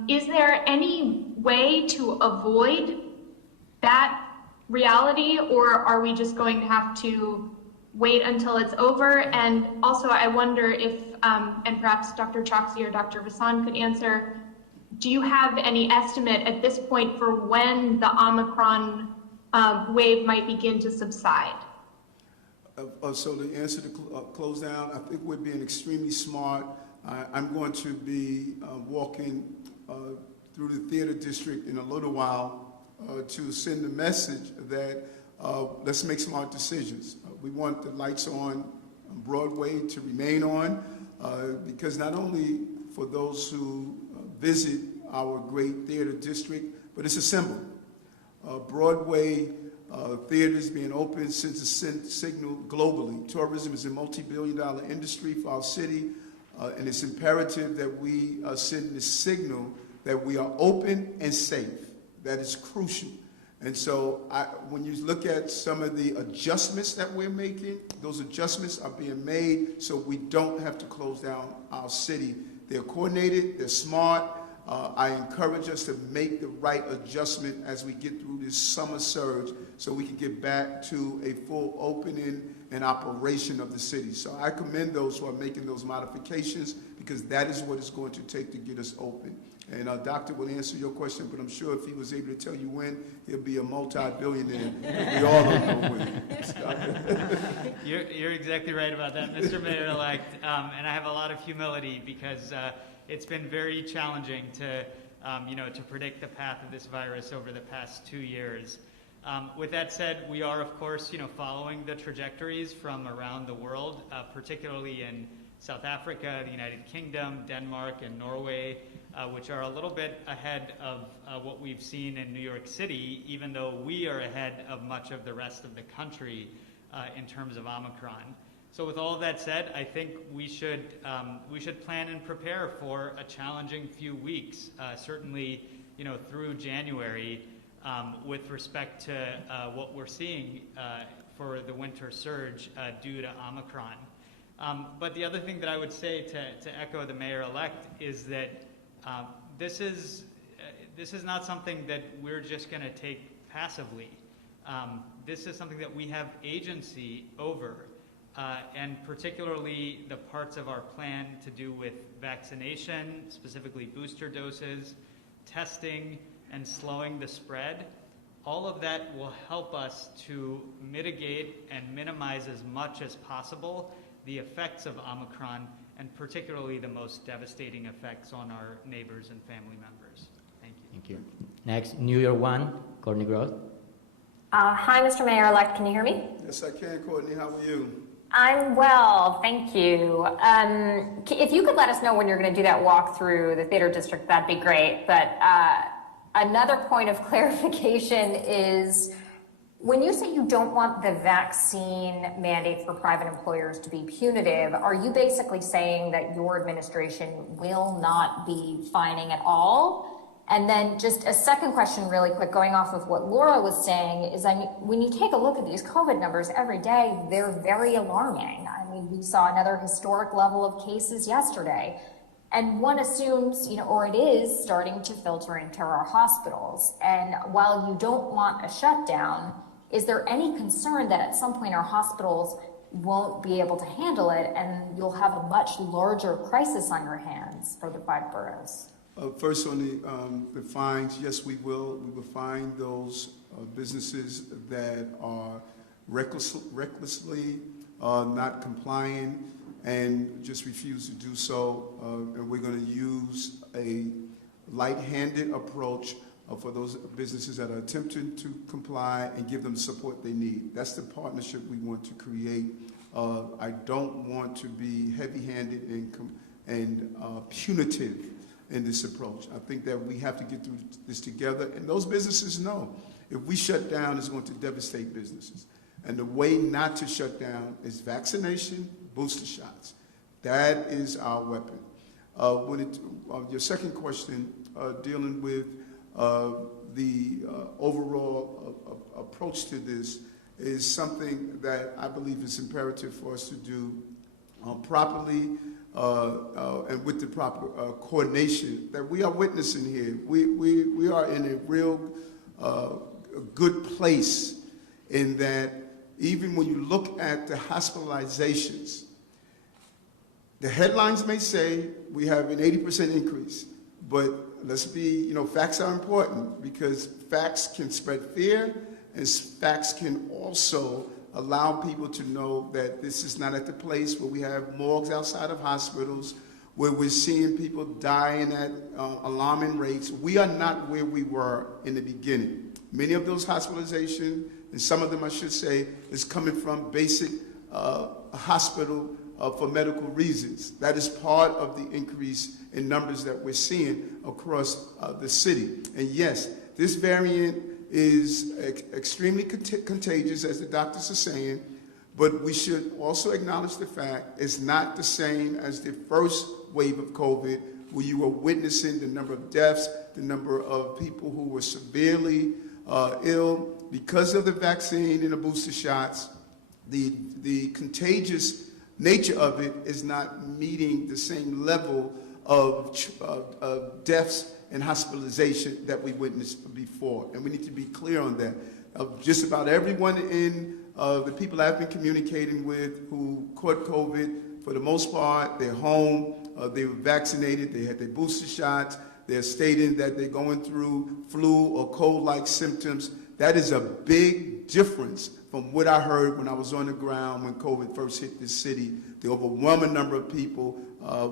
Is there any way to avoid that reality, or are we just going to have to wait until it's over? And also, I wonder if, and perhaps Dr. Choksi or Dr. Vasan could answer, do you have any estimate at this point for when the Omicron wave might begin to subside? So the answer to close down, I think we're being extremely smart. I'm going to be walking through the theater district in a little while to send the message that let's make smart decisions. We want the lights on Broadway to remain on because not only for those who visit our great theater district, but it's a symbol. Broadway theaters being open sends a signal globally. Tourism is a multi-billion-dollar industry for our city, and it's imperative that we send the signal that we are open and safe. That is crucial. And so when you look at some of the adjustments that we're making, those adjustments are being made so we don't have to close down our city. They're coordinated, they're smart. I encourage us to make the right adjustment as we get through this summer surge so we can get back to a full opening and operation of the city. So I commend those who are making those modifications because that is what it's going to take to get us open. And Doctor will answer your question, but I'm sure if he was able to tell you when, he'll be a multi-billionaire. We all don't know when. You're exactly right about that, Mr. Mayor-elect. And I have a lot of humility because it's been very challenging to, to predict the path of this virus over the past 2 years. With that said, we are, of course, following the trajectories from around the world, particularly in South Africa, the United Kingdom, Denmark, and Norway, which are a little bit ahead of what we've seen in New York City, even though we are ahead of much of the rest of the country in terms of Omicron. So with all of that said, I think we should plan and prepare for a challenging few weeks, certainly, through January, with respect to what we're seeing for the winter surge due to Omicron. But the other thing that I would say to echo the mayor-elect is that this is not something that we're just going to take passively. This is something that we have agency over. And particularly the parts of our plan to do with vaccination, specifically booster doses, testing, and slowing the spread. All of that will help us to mitigate and minimize as much as possible the effects of Omicron, and particularly the most devastating effects on our neighbors and family members. Thank you. Thank you. Next, New York 1, Courtney Gross. Hi, Mr. Mayor-elect. Can you hear me? Yes, I can, Courtney. How are you? I'm well, thank you. If you could let us know when you're going to do that walk through the theater district, that'd be great. But another point of clarification is, when you say you don't want the vaccine mandate for private employers to be punitive, are you basically saying that your administration will not be fining at all? And then just a second question really quick, going off of what Laura was saying, is when you take a look at these COVID numbers every day, they're very alarming. I mean, we saw another historic level of cases yesterday. And one assumes, or it is starting to filter into our hospitals. And while you don't want a shutdown, is there any concern that at some point our hospitals won't be able to handle it and you'll have a much larger crisis on your hands for the 5 boroughs? First, on the fines, yes, we will. We will fine those businesses that are recklessly not complying and just refuse to do so. And we're going to use a light-handed approach for those businesses that are attempting to comply and give them the support they need. That's the partnership we want to create. I don't want to be heavy-handed and punitive in this approach. I think that we have to get through this together, and those businesses know if we shut down, it's going to devastate businesses. And the way not to shut down is vaccination, booster shots. That is our weapon. Your second question, dealing with the overall approach to this, is something that I believe is imperative for us to do properly, and with the proper coordination that we are witnessing here. We are in a real good place in that even when you look at the hospitalizations, the headlines may say we have an 80% increase, but let's be, facts are important because facts can spread fear and facts can also allow people to know that this is not at the place where we have morgues outside of hospitals, where we're seeing people dying at alarming rates. We are not where we were in the beginning. Many of those hospitalizations, and some of them I should say, is coming from basic hospital for medical reasons. That is part of the increase in numbers that we're seeing across the city. And yes, this variant is extremely contagious, as the doctors are saying, but we should also acknowledge the fact it's not the same as the first wave of COVID, where you were witnessing the number of deaths, the number of people who were severely ill because of the vaccine and the booster shots. The contagious nature of it is not meeting the same level of deaths and hospitalization that we witnessed before. And we need to be clear on that. Just about everyone in the people I've been communicating with who caught COVID, for the most part, they're home, they were vaccinated, they had their booster shots, they're stating that they're going through flu or cold-like symptoms. That is a big difference from what I heard when I was on the ground when COVID first hit this city. The overwhelming number of people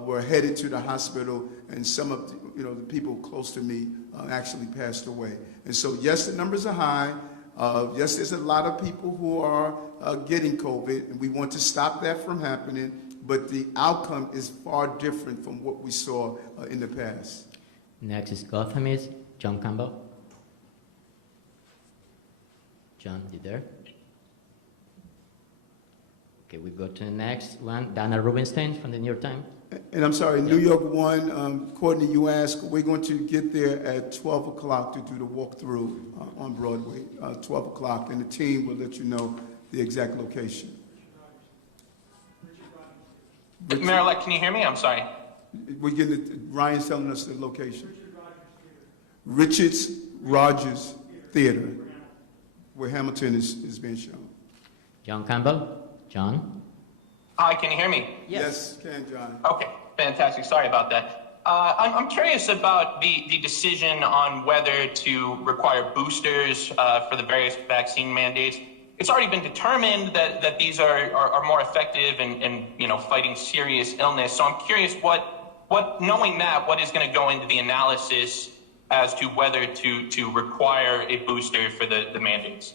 were headed to the hospital, and some of the people close to me actually passed away. And so, yes, the numbers are high. Yes, there's a lot of people who are getting COVID, and we want to stop that from happening, but the outcome is far different from what we saw in the past. Next is Gothamist, John Campbell. John, you there? Okay, we go to the next one. Dana Rubinstein from the New York Times. And I'm sorry, New York 1, Courtney, you asked, we're going to get there at 12 o'clock to do the walkthrough on Broadway, 12 o'clock, and the team will let you know the exact location. Mayor-elect, can you hear me? I'm sorry. We're getting Ryan's telling us the location. Richards Rogers Theater, where Hamilton is being shown. John Campbell. John? Hi, can you hear me? Yes, can, John. Okay, fantastic. Sorry about that. I'm curious about the decision on whether to require boosters for the various vaccine mandates. It's already been determined that these are more effective in fighting serious illness. So I'm curious knowing that, what is going to go into the analysis as to whether to require a booster for the mandates?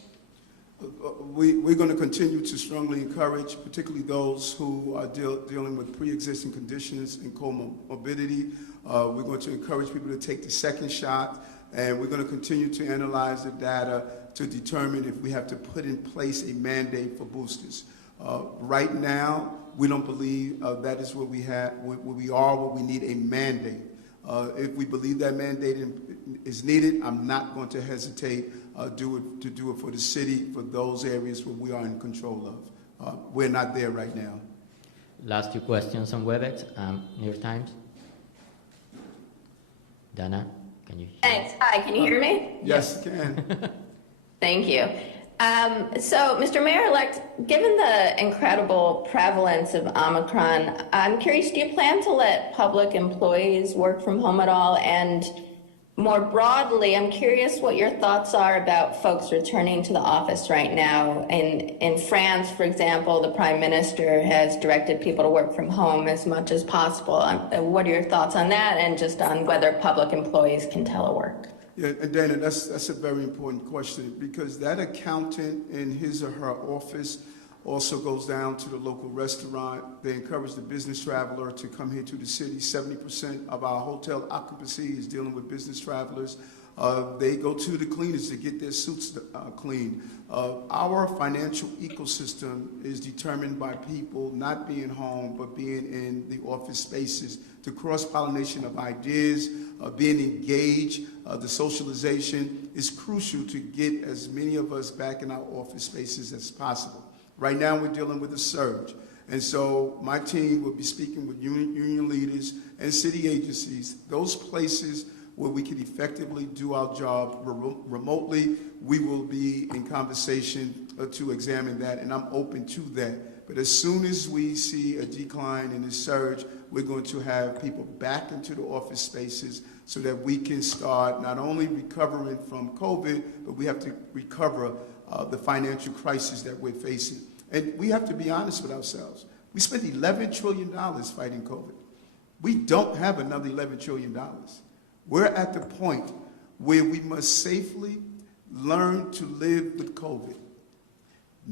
We're going to continue to strongly encourage, particularly those who are dealing with pre-existing conditions and comorbidity. We're going to encourage people to take the second shot, and we're going to continue to analyze the data to determine if we have to put in place a mandate for boosters. Right now, we don't believe that is where we need a mandate. If we believe that mandate is needed, I'm not going to hesitate to do it for the city, for those areas where we are in control of. We're not there right now. Last two questions on WebEx. New York Times. Dana, can you hear? Thanks. Hi, can you hear me? Yes, I can. Thank you. So, Mr. Mayor-elect, given the incredible prevalence of Omicron, I'm curious, do you plan to let public employees work from home at all? And more broadly, I'm curious what your thoughts are about folks returning to the office right now. In France, for example, the Prime Minister has directed people to work from home as much as possible. What are your thoughts on that, and just on whether public employees can telework? Yeah, and Dana, that's a very important question, because that accountant in his or her office also goes down to the local restaurant. They encourage the business traveler to come here to the city. 70% of our hotel occupancy is dealing with business travelers. They go to the cleaners to get their suits cleaned. Our financial ecosystem is determined by people not being home, but being in the office spaces. The cross-pollination of ideas, being engaged, the socialization is crucial to get as many of us back in our office spaces as possible. Right now, we're dealing with a surge. And so my team will be speaking with union leaders and city agencies, those places where we can effectively do our job remotely. We will be in conversation to examine that, and I'm open to that. But as soon as we see a decline in the surge, we're going to have people back into the office spaces so that we can start not only recovering from COVID, but we have to recover the financial crisis that we're facing. And we have to be honest with ourselves. We spent $11 trillion fighting COVID. We don't have another $11 trillion. We're at the point where we must safely learn to live with COVID.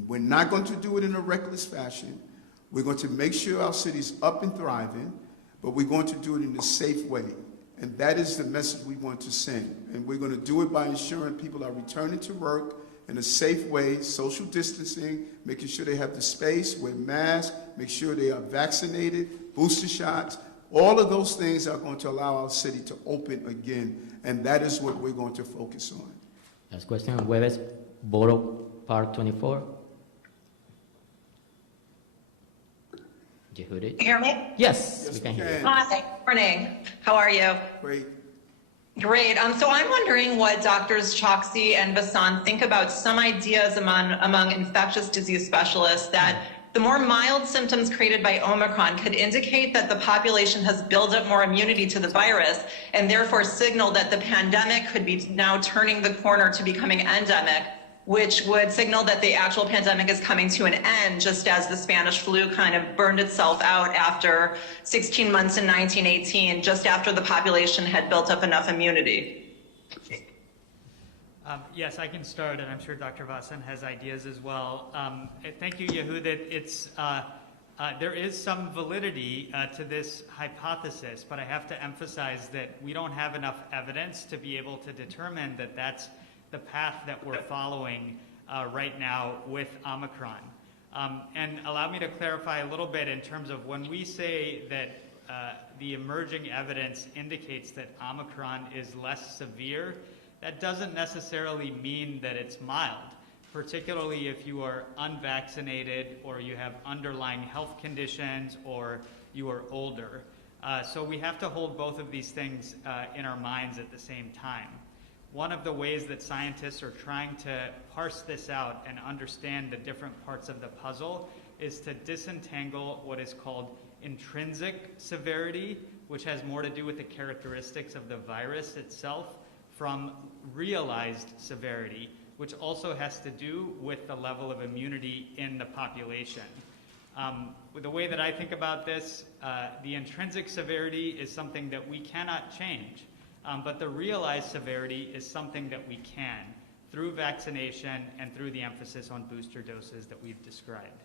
We're not going to do it in a reckless fashion. We're going to make sure our city's up and thriving, but we're going to do it in a safe way. And that is the message we want to send. And we're going to do it by ensuring people are returning to work in a safe way, social distancing, making sure they have the space, wear masks, make sure they are vaccinated, booster shots. All of those things are going to allow our city to open again, and that is what we're going to focus on. Last question on Jueves, Borough Park 24. Yehudi? Can you hear me? Yes, we can hear you. Hi, morning. How are you? Great. Great. So I'm wondering what Doctors Choksi and Vassan think about some ideas among infectious disease specialists that the more mild symptoms created by Omicron could indicate that the population has built up more immunity to the virus, and therefore signal that the pandemic could be now turning the corner to becoming endemic, which would signal that the actual pandemic is coming to an end, just as the Spanish flu kind of burned itself out after 16 months in 1918, just after the population had built up enough immunity. Yes, I can start, and I'm sure Dr. Vassan has ideas as well. Thank you, Yehuda. There is some validity to this hypothesis, but I have to emphasize that we don't have enough evidence to be able to determine that that's the path that we're following right now with Omicron. And allow me to clarify a little bit in terms of when we say that the emerging evidence indicates that Omicron is less severe, that doesn't necessarily mean that it's mild, particularly if you are unvaccinated or you have underlying health conditions or you are older. So we have to hold both of these things in our minds at the same time. One of the ways that scientists are trying to parse this out and understand the different parts of the puzzle is to disentangle what is called intrinsic severity, which has more to do with the characteristics of the virus itself, from realized severity, which also has to do with the level of immunity in the population. With the way that I think about this, the intrinsic severity is something that we cannot change. But the realized severity is something that we can through vaccination and through the emphasis on booster doses that we've described.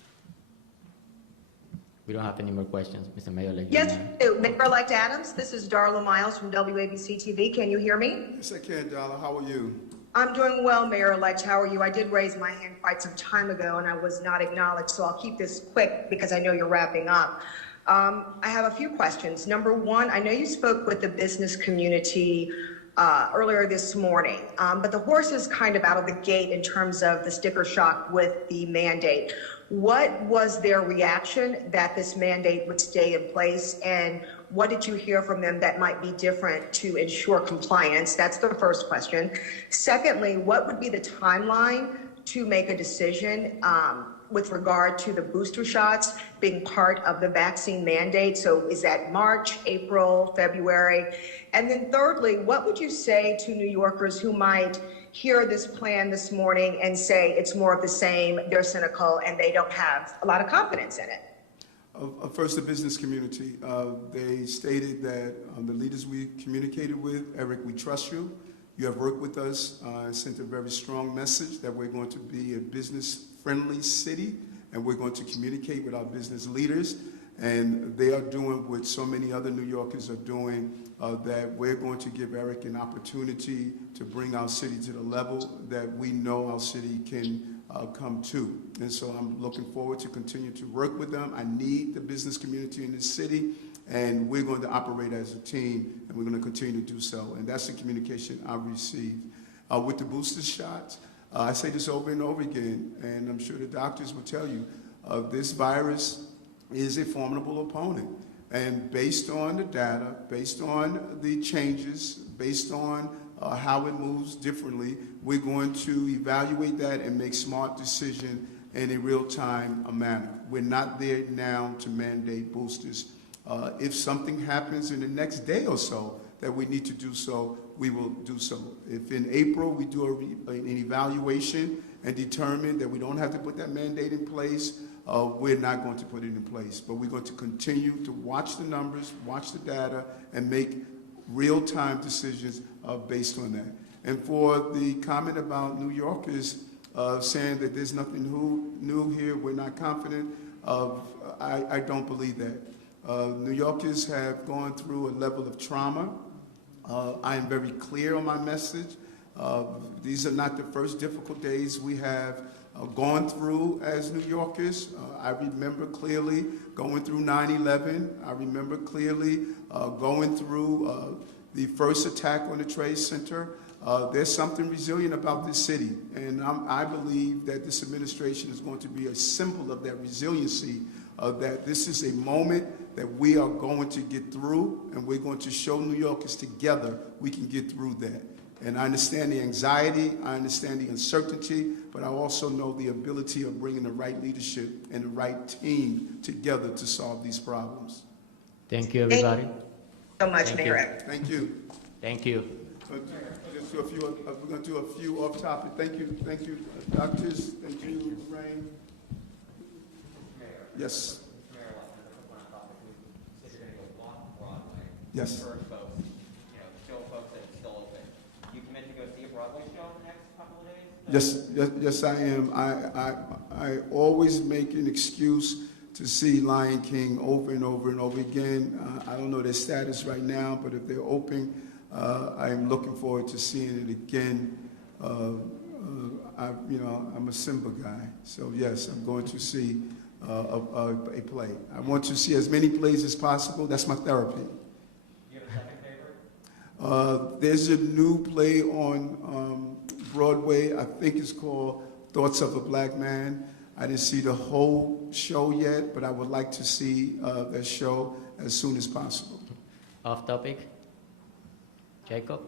We don't have any more questions, Mr. Mayor. Yes, we do. Mayor-elect Adams, this is Darla Miles from WABC TV. Can you hear me? Yes, I can, Darla. How are you? I'm doing well, Mayor-elect. How are you? I did raise my hand quite some time ago, and I was not acknowledged, so I'll keep this quick because I know you're wrapping up. I have a few questions. Number one, I know you spoke with the business community earlier this morning, but the horse is kind of out of the gate in terms of the sticker shock with the mandate. What was their reaction that this mandate would stay in place, and what did you hear from them that might be different to ensure compliance? That's the first question. Secondly, what would be the timeline to make a decision with regard to the booster shots being part of the vaccine mandate? So is that March, April, February? And then thirdly, what would you say to New Yorkers who might hear this plan this morning and say it's more of the same, they're cynical, and they don't have a lot of confidence in it? First, the business community. They stated that the leaders we communicated with, Eric, we trust you. You have worked with us, sent a very strong message that we're going to be a business-friendly city, and we're going to communicate with our business leaders. And they are doing what so many other New Yorkers are doing, that we're going to give Eric an opportunity to bring our city to the level that we know our city can come to. And so I'm looking forward to continue to work with them. I need the business community in this city, and we're going to operate as a team, and we're going to continue to do so. And that's the communication I received. With the booster shots, I say this over and over again, and I'm sure the doctors will tell you, this virus is a formidable opponent. And based on the data, based on the changes, based on how it moves differently, we're going to evaluate that and make smart decisions in a real-time manner. We're not there now to mandate boosters. If something happens in the next day or so that we need to do so, we will do so. If in April we do an evaluation and determine that we don't have to put that mandate in place, we're not going to put it in place. But we're going to continue to watch the numbers, watch the data, and make real-time decisions based on that. And for the comment about New Yorkers saying that there's nothing new here, we're not confident, I don't believe that. New Yorkers have gone through a level of trauma. I am very clear on my message. These are not the first difficult days we have gone through as New Yorkers. I remember clearly going through 9/11. I remember clearly going through the first attack on the Trade Center. There's something resilient about this city, and I believe that this administration is going to be a symbol of that resiliency, that this is a moment that we are going to get through, and we're going to show New Yorkers together we can get through that. And I understand the anxiety, I understand the uncertainty, but I also know the ability of bringing the right leadership and the right team together to solve these problems. Thank you, everybody. Thank you so much, Mayor. Thank you. Thank you. Just do a few, we're going to do a few off topic. Thank you, doctors. Thank you, Rain. Yes. Yes. Yes, I am. I always make an excuse to see Lion King over and over and over again. I don't know their status right now, but if they're open, I am looking forward to seeing it again. I'm a Simba guy, so yes, I'm going to see a play. I want to see as many plays as possible. That's my therapy. You have a second favorite? There's a new play on Broadway. I think it's called Thoughts of a Black Man. I didn't see the whole show yet, but I would like to see that show as soon as possible. Off topic? Jacob?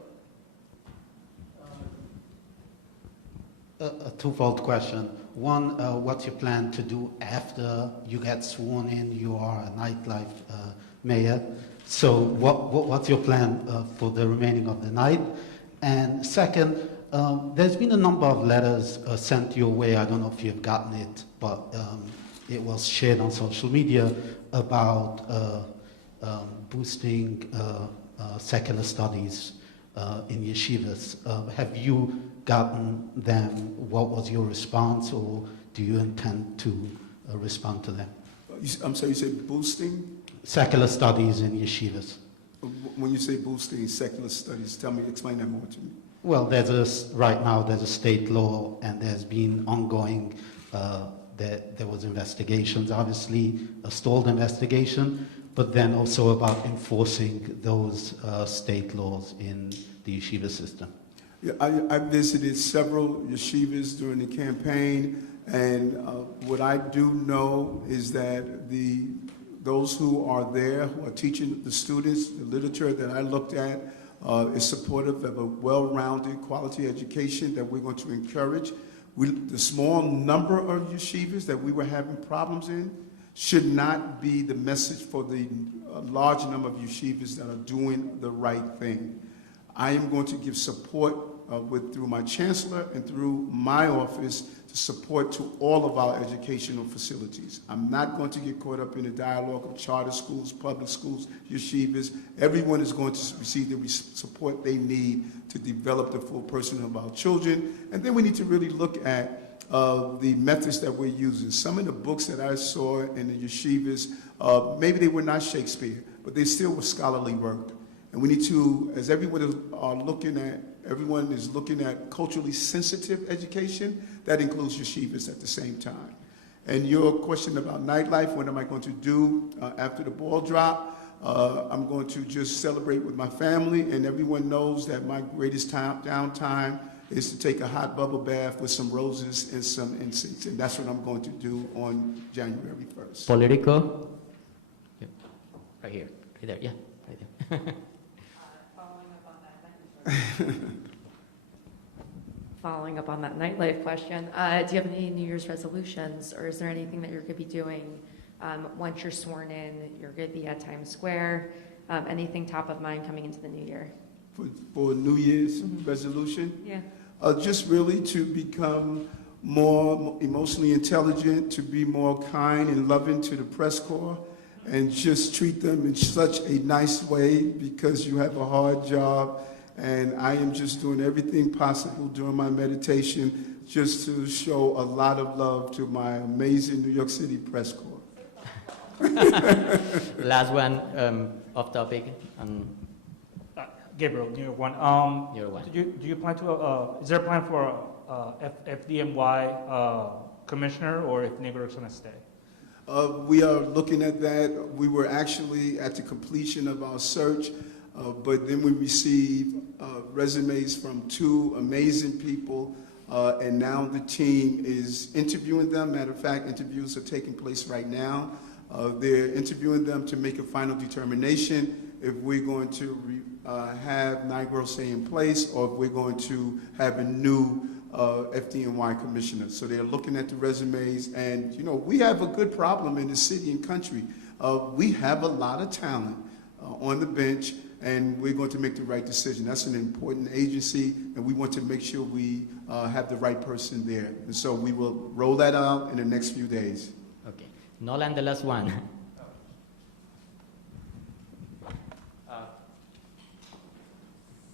A twofold question. One, what's your plan to do after you get sworn in? You are a nightlife mayor. So what's your plan for the remaining of the night? And second, there's been a number of letters sent your way. I don't know if you've gotten it, but it was shared on social media about boosting secular studies in yeshivas. Have you gotten them? What was your response, or do you intend to respond to them? I'm sorry, you said boosting? Secular studies in yeshivas. When you say boosting secular studies, explain that more to me. Well, right now there's a state law, and there's been ongoing, there was investigations, obviously a stalled investigation, but then also about enforcing those state laws in the yeshiva system. Yeah, I visited several yeshivas during the campaign, and what I do know is that those who are there, who are teaching the students, the literature that I looked at is supportive of a well-rounded quality education that we're going to encourage. The small number of yeshivas that we were having problems in should not be the message for the large number of yeshivas that are doing the right thing. I am going to give support through my chancellor and through my office to support to all of our educational facilities. I'm not going to get caught up in a dialogue of charter schools, public schools, yeshivas. Everyone is going to receive the support they need to develop the full person of our children. And then we need to really look at the methods that we're using. Some of the books that I saw in the yeshivas, maybe they were not Shakespeare, but they still were scholarly work. And we need to, as everyone is looking at culturally sensitive education, that includes yeshivas at the same time. And your question about nightlife, what am I going to do after the ball drop? I'm going to just celebrate with my family, and everyone knows that my greatest downtime is to take a hot bubble bath with some roses and some incense, and that's what I'm going to do on January 1st. Politico? Yeah. Right here, right there, yeah, right there. Following up on that nightlife question, do you have any New Year's resolutions, or is there anything that you're going to be doing once you're sworn in? You're going to be at Times Square. Anything top of mind coming into the new year? For New Year's resolution? Yeah. Just really to become more emotionally intelligent, to be more kind and loving to the press corps, and just treat them in such a nice way, because you have a hard job. And I am just doing everything possible during my meditation just to show a lot of love to my amazing New York City press corps. Last one, off topic. Gabriel, New York One. New York One. Do you plan to? Is there a plan for FDNY commissioner, or if Neighborhood's going to stay? We are looking at that. We were actually at the completion of our search. But then we received resumes from two amazing people, and now the team is interviewing them. Matter of fact, interviews are taking place right now. They're interviewing them to make a final determination if we're going to have NYGRO stay in place, or if we're going to have a new FDNY commissioner. So they're looking at the resumes, and we have a good problem in the city and country. We have a lot of talent on the bench, and we're going to make the right decision. That's an important agency, and we want to make sure we have the right person there. And so we will roll that out in the next few days. Okay. Nolan, the last one.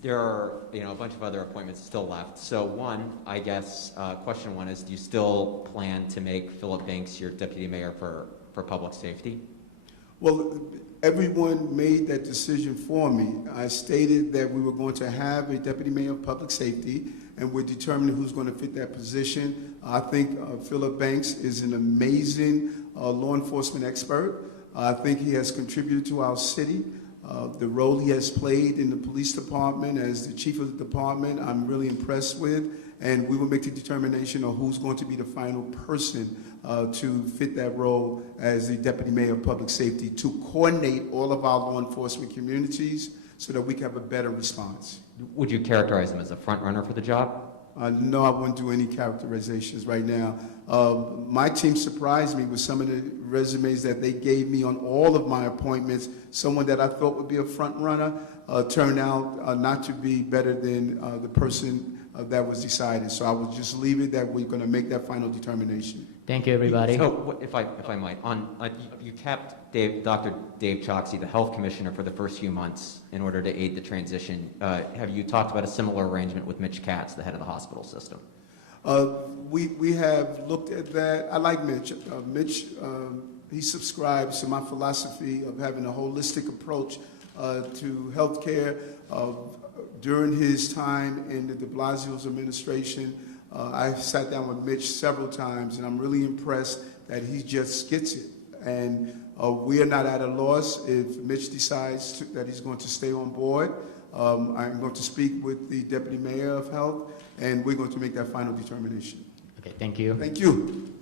There are, a bunch of other appointments still left. So one, I guess, question one is, do you still plan to make Philip Banks your deputy mayor for public safety? Well, everyone made that decision for me. I stated that we were going to have a deputy mayor of public safety, and we're determining who's going to fit that position. I think Philip Banks is an amazing law enforcement expert. I think he has contributed to our city. The role he has played in the police department as the chief of the department, I'm really impressed with, and we will make the determination of who's going to be the final person to fit that role as the deputy mayor of public safety, to coordinate all of our law enforcement communities so that we can have a better response. Would you characterize him as a front runner for the job? No, I wouldn't do any characterizations right now. My team surprised me with some of the resumes that they gave me on all of my appointments. Someone that I thought would be a front runner turned out not to be better than the person that was decided. So I will just leave it that we're going to make that final determination. Thank you, everybody. So, if I might, you kept Dr. Dave Choksi, the health commissioner, for the first few months in order to aid the transition. Have you talked about a similar arrangement with Mitch Katz, the head of the hospital system? We have looked at that. I like Mitch. Mitch, he subscribes to my philosophy of having a holistic approach to healthcare. During his time in the de Blasio's administration, I sat down with Mitch several times, and I'm really impressed that he just gets it. And we are not at a loss if Mitch decides that he's going to stay on board. I'm going to speak with the Deputy Mayor of Health, and we're going to make that final determination. Okay, thank you. Thank you.